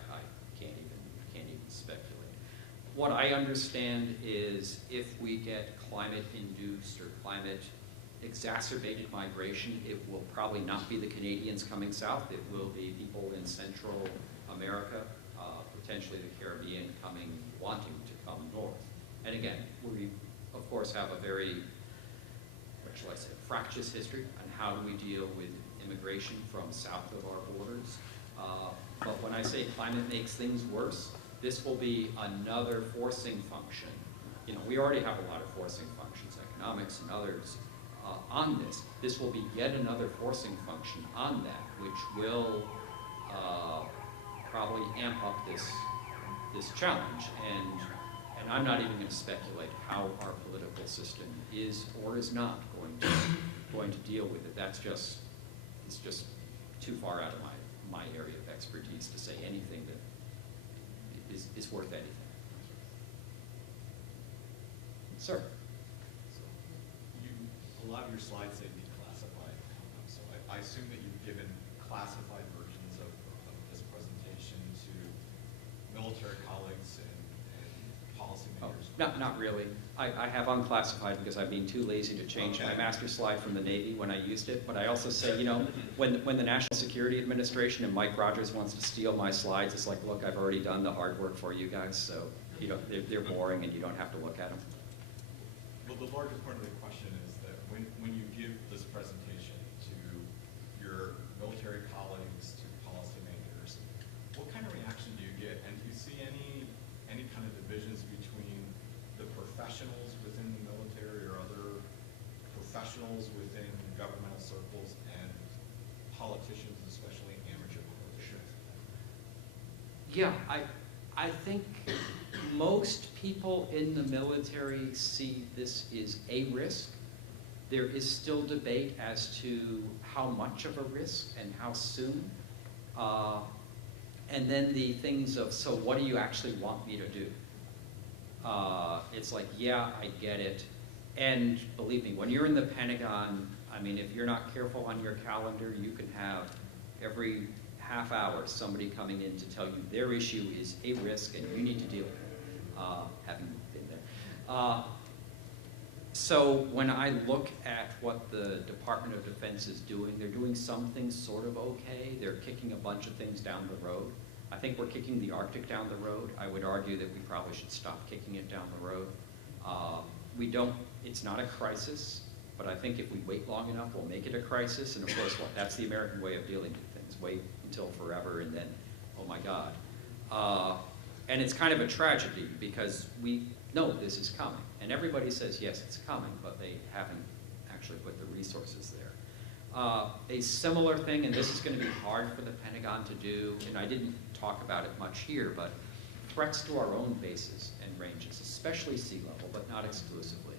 can't even speculate. What I understand is if we get climate-induced or climate-exacerbated migration, it will probably not be the Canadians coming south. It will be people in Central America, potentially the Caribbean, wanting to come north. And again, we, of course, have a very, what shall I say, fractious history on how do we deal with immigration from south of our borders. But when I say climate makes things worse, this will be another forcing function. You know, we already have a lot of forcing functions, economics and others, on this. This will be yet another forcing function on that, which will probably amp up this challenge. And I'm not even going to speculate how our political system is or is not going to deal with it. It's just too far out of my area of expertise to say anything that is worth anything. Sir? So a lot of your slides say declassified. So I assume that you've given classified versions of this presentation to military colleagues and policymakers. Not really. I have unclassified because I've been too lazy to change my master slide from the Navy when I used it. But I also say, you know, when the National Security Administration and Mike Rogers wants to steal my slides, it's like, look, I've already done the hard work for you guys, so you know they're boring and you don't have to look at them. Well, the largest part of the question is that when you give this presentation to your military colleagues, to policymakers, what kind of reaction do you get? And do you see any kind of divisions between the professionals within the military or other professionals within governmental circles and politicians, especially amateur politicians? Yeah, I think most people in the military see this as a risk. There is still debate as to how much of a risk and how soon. And then the things of, so what do you actually want me to do? It's like, yeah, I get it. And believe me, when you're in the Pentagon, I mean, if you're not careful on your calendar, you can have every half hour somebody coming in to tell you their issue is a risk and you need to deal with it, having been there. So when I look at what the Department of Defense is doing, they're doing some things sort of okay. They're kicking a bunch of things down the road. I think we're kicking the Arctic down the road. I would argue that we probably should stop kicking it down the road. it's not a crisis, but I think if we wait long enough, we'll make it a crisis. And of course, that's the American way of dealing with things. Wait until forever and then, oh my God. And it's kind of a tragedy because we know this is coming. And everybody says, yes, it's coming, but they haven't actually put the resources there. A similar thing, and this is going to be hard for the Pentagon to do, and I didn't talk about it much here, but threats to our own bases and ranges, especially sea level, but not exclusively.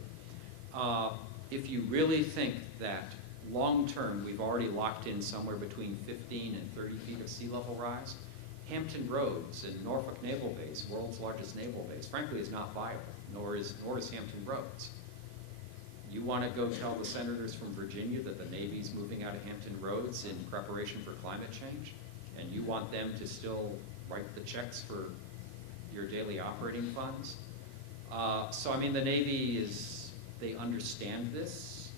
If you really think that long-term we've already locked in somewhere between 15 and 30 feet of sea level rise, Hampton Roads and Norfolk Naval Base, world's largest naval base, frankly is not viable, nor is Hampton Roads. You want to go tell the senators from Virginia that the Navy's moving out of Hampton Roads in preparation for climate change, and you want them to still write the checks for your daily operating funds? So I mean, the Navy they understand this,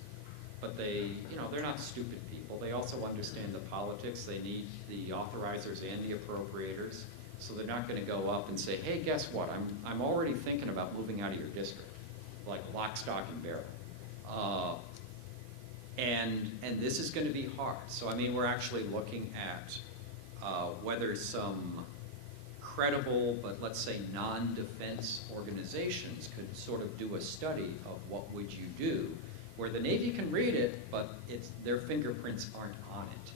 but they're not stupid people. They also understand the politics. They need the authorizers and the appropriators. So they're not going to go up and say, hey, guess what? I'm already thinking about moving out of your district, like lock, stock, and barrel. And this is going to be hard. So I mean, we're actually looking at whether some credible, but let's say non-defense organizations could sort of do a study of what would you do, where the Navy can read it, but their fingerprints aren't on it.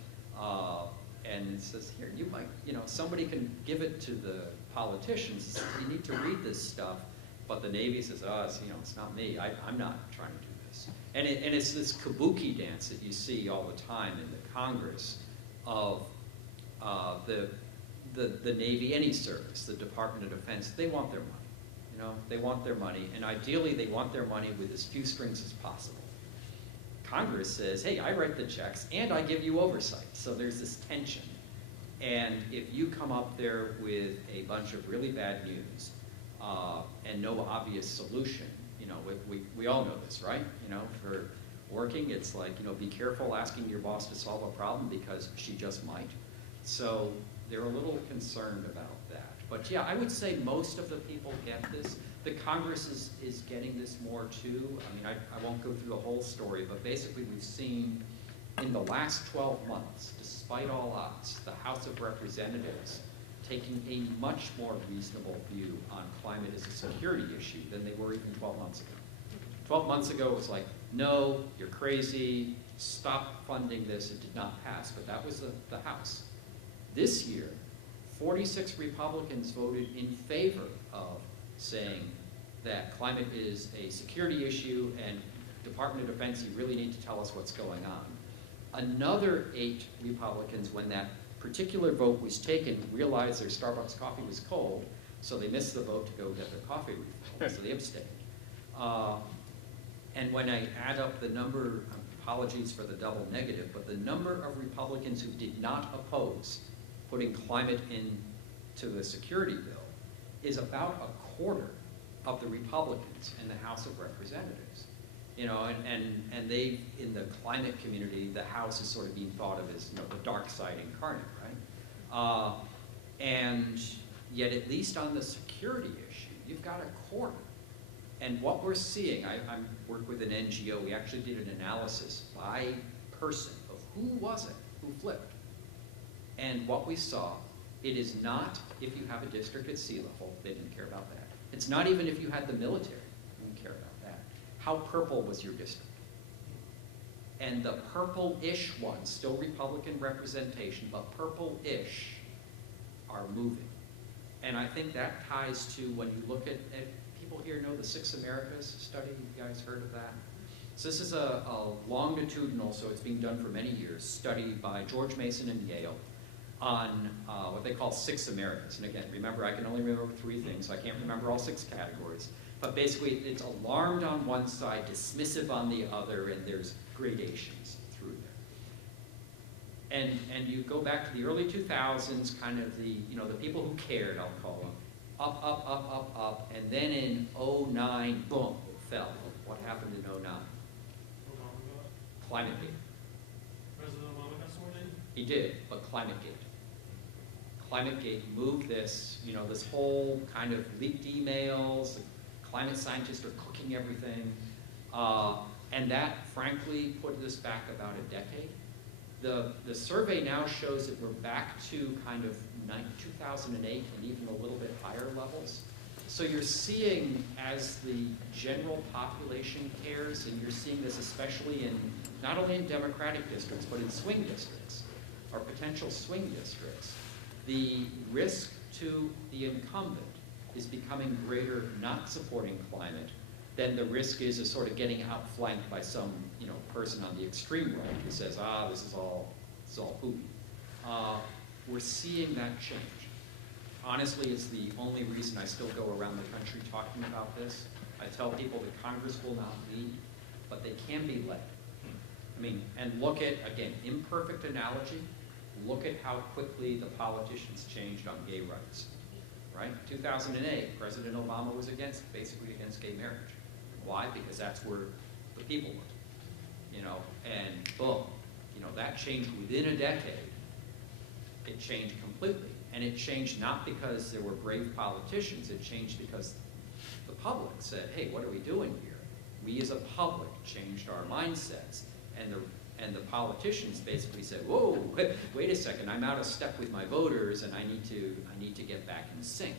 And it says, here, you might, somebody can give it to the politicians, you need to read this stuff, but the Navy says, it's not me, I'm not trying to do this. And it's this kabuki dance that you see all the time in the Congress of the Navy, any service, the Department of Defense, they want their money. They want their money, and ideally they want their money with as few strings as possible. Congress says, hey, I write the checks and I give you oversight. So there's this tension. And if you come up there with a bunch of really bad news and no obvious solution, we all know this, right? For working, it's like, be careful asking your boss to solve a problem because she just might. So they're a little concerned about that. But yeah, I would say most of the people get this. The Congress is getting this more too. I mean, I won't go through the whole story, but basically we've seen in the last 12 months, despite all odds, the House of Representatives taking a much more reasonable view on climate as a security issue than they were even 12 months ago. 12 months ago it was like, no, you're crazy, stop funding this. It did not pass, but that was the House. This year, 46 Republicans voted in favor of saying that climate is a security issue and Department of Defense, you really need to tell us what's going on. Another 8 Republicans, when that particular vote was taken, realized their Starbucks coffee was cold, so they missed the vote to go get their coffee refilled, so they abstained. And when I add up the number, apologies for the double negative, but the number of Republicans who did not oppose putting climate into the security bill is about a quarter of the Republicans in the House of Representatives. And they, in the climate community, the House is sort of being thought of as, the dark side incarnate, right? And yet, at least on the security issue, you've got a quarter. And what we're seeing, I work with an NGO, we actually did an analysis by person of who was it who flipped. And what we saw, it is not if you have a district at sea level, they didn't care about that. It's not even if you had the military, they didn't care about that. How purple was your district? And the purple-ish ones, still Republican representation, but purple-ish are moving. And I think that ties to when you look at people here know the Six Americas study, you guys heard of that? So this is a longitudinal, so it's being done for many years, study by George Mason and Yale on what they call Six Americas. And again, remember, I can only remember 3 things, so I can't remember all 6 categories. But basically, it's alarmed on one side, dismissive on the other, and there's gradations through there. And you go back to the early 2000s, kind of the people who cared, I'll call them, up, up, up, up, up, and then in 09, boom, it fell. What happened in 09? Climategate. President Obama got sworn in? He did, but Climategate. Climategate moved this, this whole kind of leaked emails, climate scientists are cooking everything. And that, frankly, put us back about a decade. The survey now shows that we're back to kind of 2008 and even a little bit higher levels. So you're seeing, as the general population cares, and you're seeing this especially in, not only in Democratic districts, but in swing districts, or potential swing districts, the risk to the incumbent is becoming greater not supporting climate than the risk is of sort of getting outflanked by some, person on the extreme right who says, this is all poopy. We're seeing that change. Honestly, it's the only reason I still go around the country talking about this. I tell people that Congress will not lead, but they can be led. I mean, and look at, again, imperfect analogy, look at how quickly the politicians changed on gay rights, right? 2008, President Obama was basically against gay marriage. Why? Because that's where the people were, and boom, that changed within a decade. It changed completely. And it changed not because there were brave politicians, it changed because the public said, hey, what are we doing here? We as a public changed our mindsets, and the politicians basically said, whoa, wait a second, I'm out of step with my voters, and I need to get back in sync.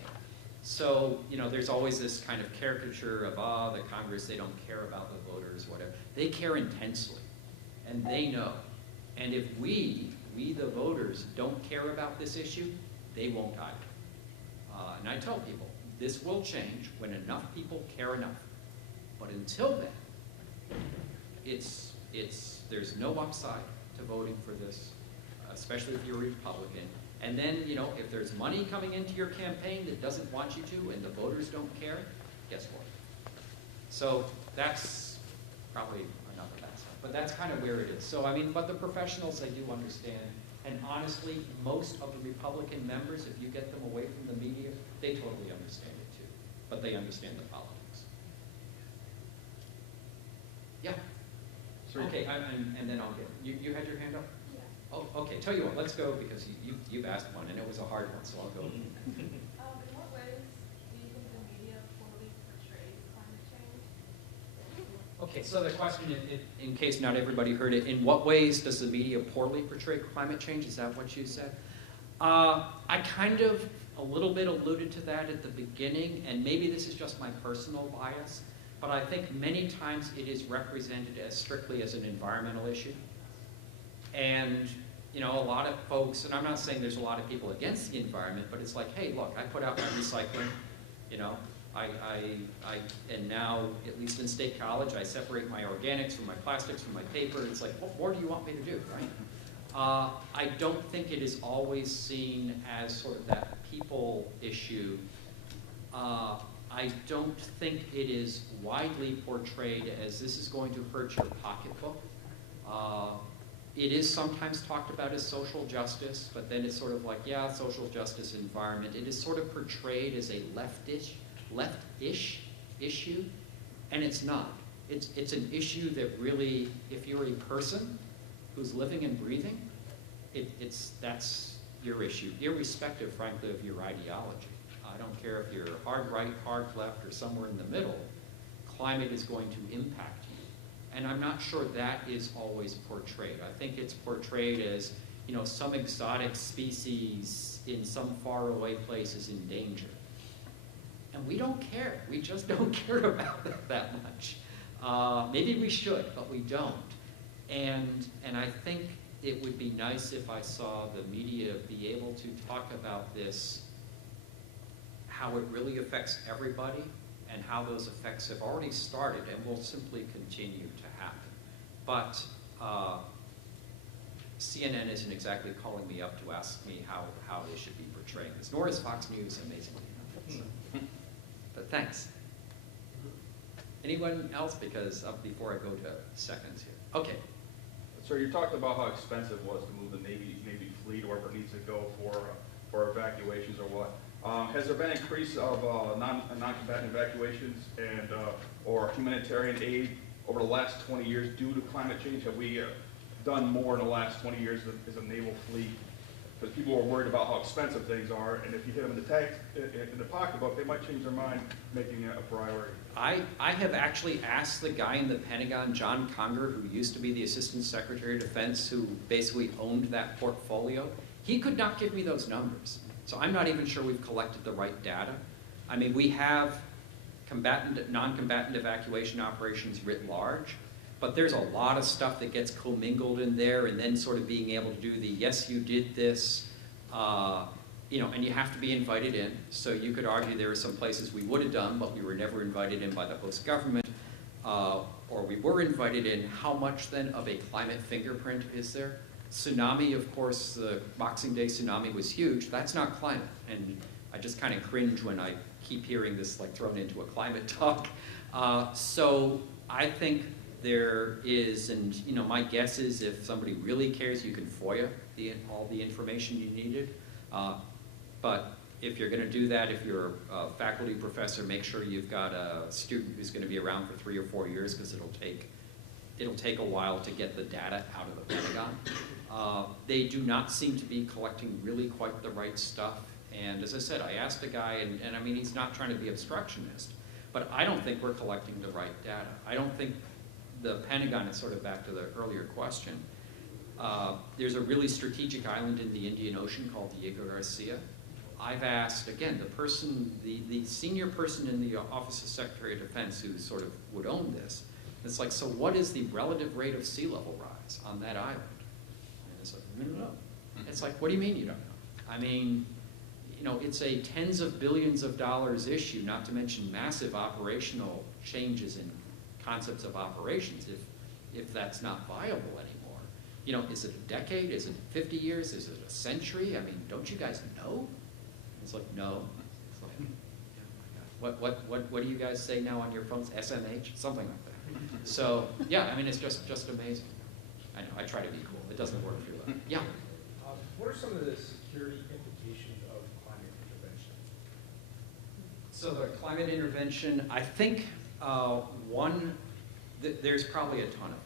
So, there's always this kind of caricature of, the Congress, they don't care about the voters, whatever. They care intensely, and they know. And if we the voters, don't care about this issue, they won't either. And I tell people, this will change when enough people care enough. But until then, there's no upside to voting for this, especially if you're a Republican. And then, if there's money coming into your campaign that doesn't want you to, and the voters don't care, guess what? So that's probably enough of that stuff. But that's kind of where it is. So, but the professionals, I do understand. And honestly, most of the Republican members, if you get them away from the media, they totally understand it too. But they understand the politics. Yeah. Okay, and then I'll get, you had your hand up? Yeah. Oh, okay, tell you what, let's go, because you've asked one, and it was a hard one, so I'll go. In what ways do you think the media poorly portrays climate change? Okay, so the question, in case not everybody heard it, in what ways does the media poorly portray climate change? Is that what you said? I kind of a little bit alluded to that at the beginning, and maybe this is just my personal bias, but I think many times it is represented as strictly as an environmental issue. And, a lot of folks, and I'm not saying there's a lot of people against the environment, but it's like, hey, look, I put out my recycling, and now, at least in State College, I separate my organics from my plastics from my paper. It's like, what more do you want me to do, right? I don't think it is always seen as sort of that people issue. I don't think it is widely portrayed as this is going to hurt your pocketbook. It is sometimes talked about as social justice, but then it's sort of like, yeah, social justice, environment. It is sort of portrayed as a left-ish issue, and it's not. It's an issue that really, if you're a person who's living and breathing, that's your issue, irrespective, frankly, of your ideology. I don't care if you're hard right, hard left, or somewhere in the middle, climate is going to impact you. And I'm not sure that is always portrayed. I think it's portrayed as, some exotic species in some faraway place is in danger. And we don't care. We just don't care about it that much. Maybe we should, but we don't. And I think it would be nice if I saw the media be able to talk about this, how it really affects everybody, and how those effects have already started and will simply continue to happen. But CNN isn't exactly calling me up to ask me how they should be portraying this, nor is Fox News, amazingly enough. So. But thanks. Anyone else? Because before I go to seconds here. Okay. So you talked about how expensive it was to move the Navy fleet, or wherever it needs to go for evacuations or what. Has there been an increase of non-combatant evacuations and or humanitarian aid over the last 20 years due to climate change? Have we done more in the last 20 years as a naval fleet because people are worried about how expensive things are, and if you hit them in the pocketbook, they might change their mind, making it a priority. I have actually asked the guy in the Pentagon, John Conger, who used to be the Assistant Secretary of Defense, who basically owned that portfolio. He could not give me those numbers. So I'm not even sure we've collected the right data. I mean, we have combatant, non-combatant evacuation operations writ large, but there's a lot of stuff that gets commingled in there, and then sort of being able to do the, yes, you did this, you know, and you have to be invited in. So you could argue there are some places we would have done, but we were never invited in by the host government, or we were invited in. How much then of a climate fingerprint is there? Tsunami, of course, the Boxing Day tsunami was huge. That's not climate, and I just kind of cringe when I keep hearing this like thrown into a climate talk. So I think there is, and you know, my guess is if somebody really cares, you can FOIA all the information you needed. But if you're going to do that, if you're a faculty professor, make sure you've got a student who's going to be around for 3 or 4 years, because it'll take a while to get the data out of the Pentagon. They do not seem to be collecting really quite the right stuff. And as I said, I asked a guy, and I mean, he's not trying to be obstructionist, but I don't think we're collecting the right data. I don't think the Pentagon, is sort of back to the earlier question. There's a really strategic island in the Indian Ocean called Diego Garcia. I've asked, again, the senior person in the Office of Secretary of Defense who sort of would own this. It's like, so what is the relative rate of sea level rise on that island? And it's like, we don't know. It's like, what do you mean you don't know? I mean, you know, it's a tens of billions of dollars issue, not to mention massive operational changes in concepts of operations if that's not viable anymore. You know, is it a decade? Is it 50 years? Is it a century? I mean, don't you guys know? It's like, no. It's like, yeah, my God. What do you guys say now on your phones? SMH? Something like that. So, yeah, I mean, it's just amazing. I know, I try to be cool. It doesn't work for you. Yeah? What are some of the security implications of climate intervention? So the climate intervention, I think there's probably a ton of them.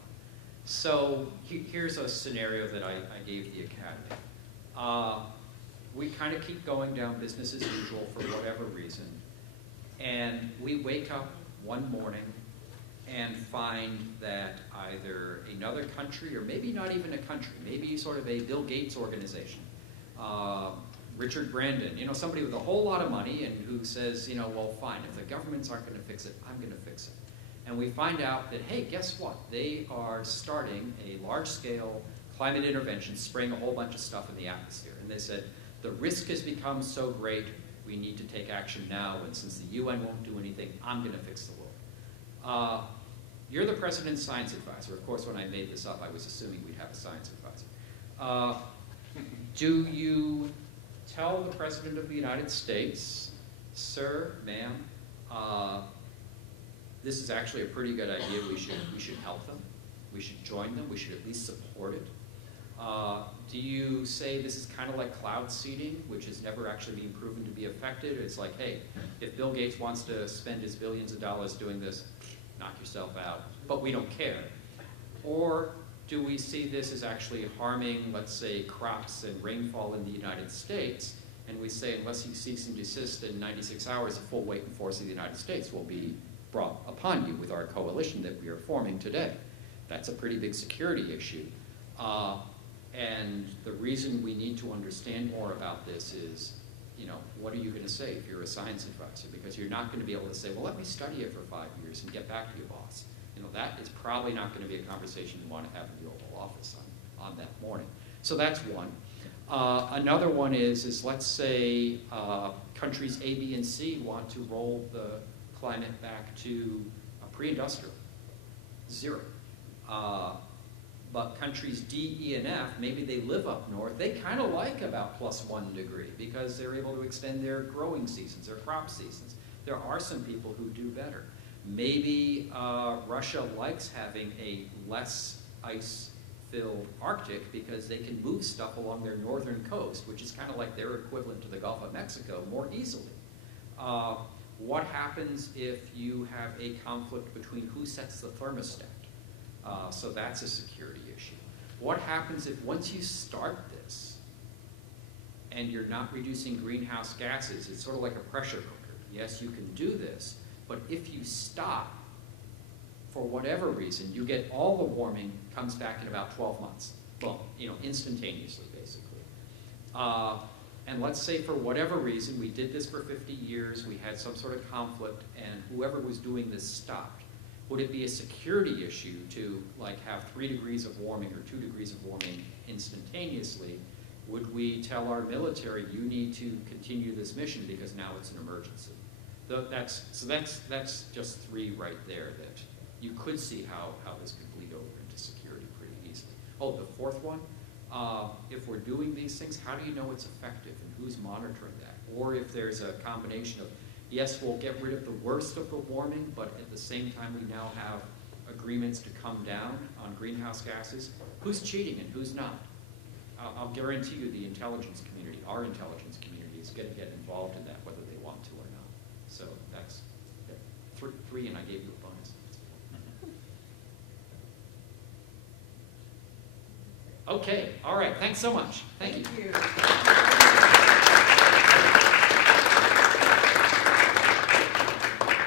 So here's a scenario that I gave the Academy. We kind of keep going down business as usual for whatever reason, and we wake up one morning and find that either another country, or maybe not even a country, maybe sort of a Bill Gates organization, Richard Branson, you know, somebody with a whole lot of money and who says, you know, well, fine, if the governments aren't going to fix it, I'm going to fix it. And we find out that, hey, guess what? They are starting a large-scale climate intervention, spraying a whole bunch of stuff in the atmosphere. And they said, the risk has become so great, we need to take action now, and since the UN won't do anything, I'm going to fix the world. You're the president's science advisor. Of course, when I made this up, I was assuming we'd have a science advisor. Do you tell the President of the United States, sir, ma'am, this is actually a pretty good idea, we should help them, we should join them, we should at least support it? Do you say this is kind of like cloud seeding, which has never actually been proven to be effective? It's like, hey, if Bill Gates wants to spend his billions of dollars doing this, knock yourself out, but we don't care. Or do we see this as actually harming, let's say, crops and rainfall in the United States, and we say unless you cease and desist in 96 hours, the full weight and force of the United States will be brought upon you with our coalition that we are forming today? That's a pretty big security issue. And the reason we need to understand more about this is, you know, what are you going to say if you're a science advisor? Because you're not going to be able to say, well, let me study it for 5 years and get back to you, boss. You know, that is probably not going to be a conversation you want to have in the Oval Office on that morning. So that's one. Another one is let's say countries A, B, and C want to roll the climate back to a pre-industrial, 0. But countries D, E, and F, maybe they live up north, they kind of like about +1 degree because they're able to extend their growing seasons, their crop seasons. There are some people who do better. Maybe Russia likes having a less ice-filled Arctic because they can move stuff along their northern coast, which is kind of like their equivalent to the Gulf of Mexico, more easily. What happens if you have a conflict between who sets the thermostat? So that's a security issue. What happens if once you start this, and you're not reducing greenhouse gases, it's sort of like a pressure cooker. Yes, you can do this, but if you stop, for whatever reason, you get all the warming comes back in about 12 months. Boom, instantaneously, basically. And let's say for whatever reason, we did this for 50 years, we had some sort of conflict, and whoever was doing this stopped. Would it be a security issue to have 3 degrees of warming or 2 degrees of warming instantaneously? Would we tell our military, you need to continue this mission because now it's an emergency? That's just 3 right there that you could see how this could bleed over into security pretty easily. Oh, the 4th one, if we're doing these things, how do you know it's effective and who's monitoring that? Or if there's a combination of, yes, we'll get rid of the worst of the warming, but at the same time we now have agreements to come down on greenhouse gases, who's cheating and who's not? I'll guarantee you the intelligence community, our intelligence community, is going to get involved in that whether they want to or not. So that's 3, and I gave you a bonus. Okay, all right, thanks so much. Thank you. Thank you.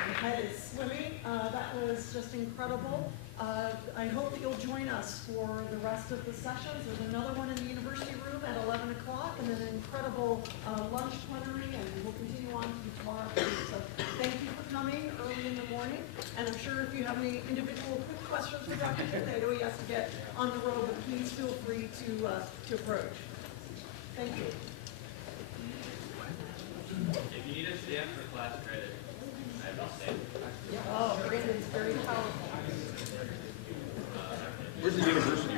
My head is swimming. That was just incredible. I hope that you'll join us for the rest of the sessions. There's another one in the university room at 11 o'clock, and then an incredible lunch plenary, and we'll continue on to tomorrow. So thank you for coming early in the morning. And I'm sure if you have any individual quick questions for Dr. Tornado, he has to get on the road, but please feel free to approach. Thank you. If you need us to stay after class credit, I will stay. Oh, Brandon's very powerful. Where's the university?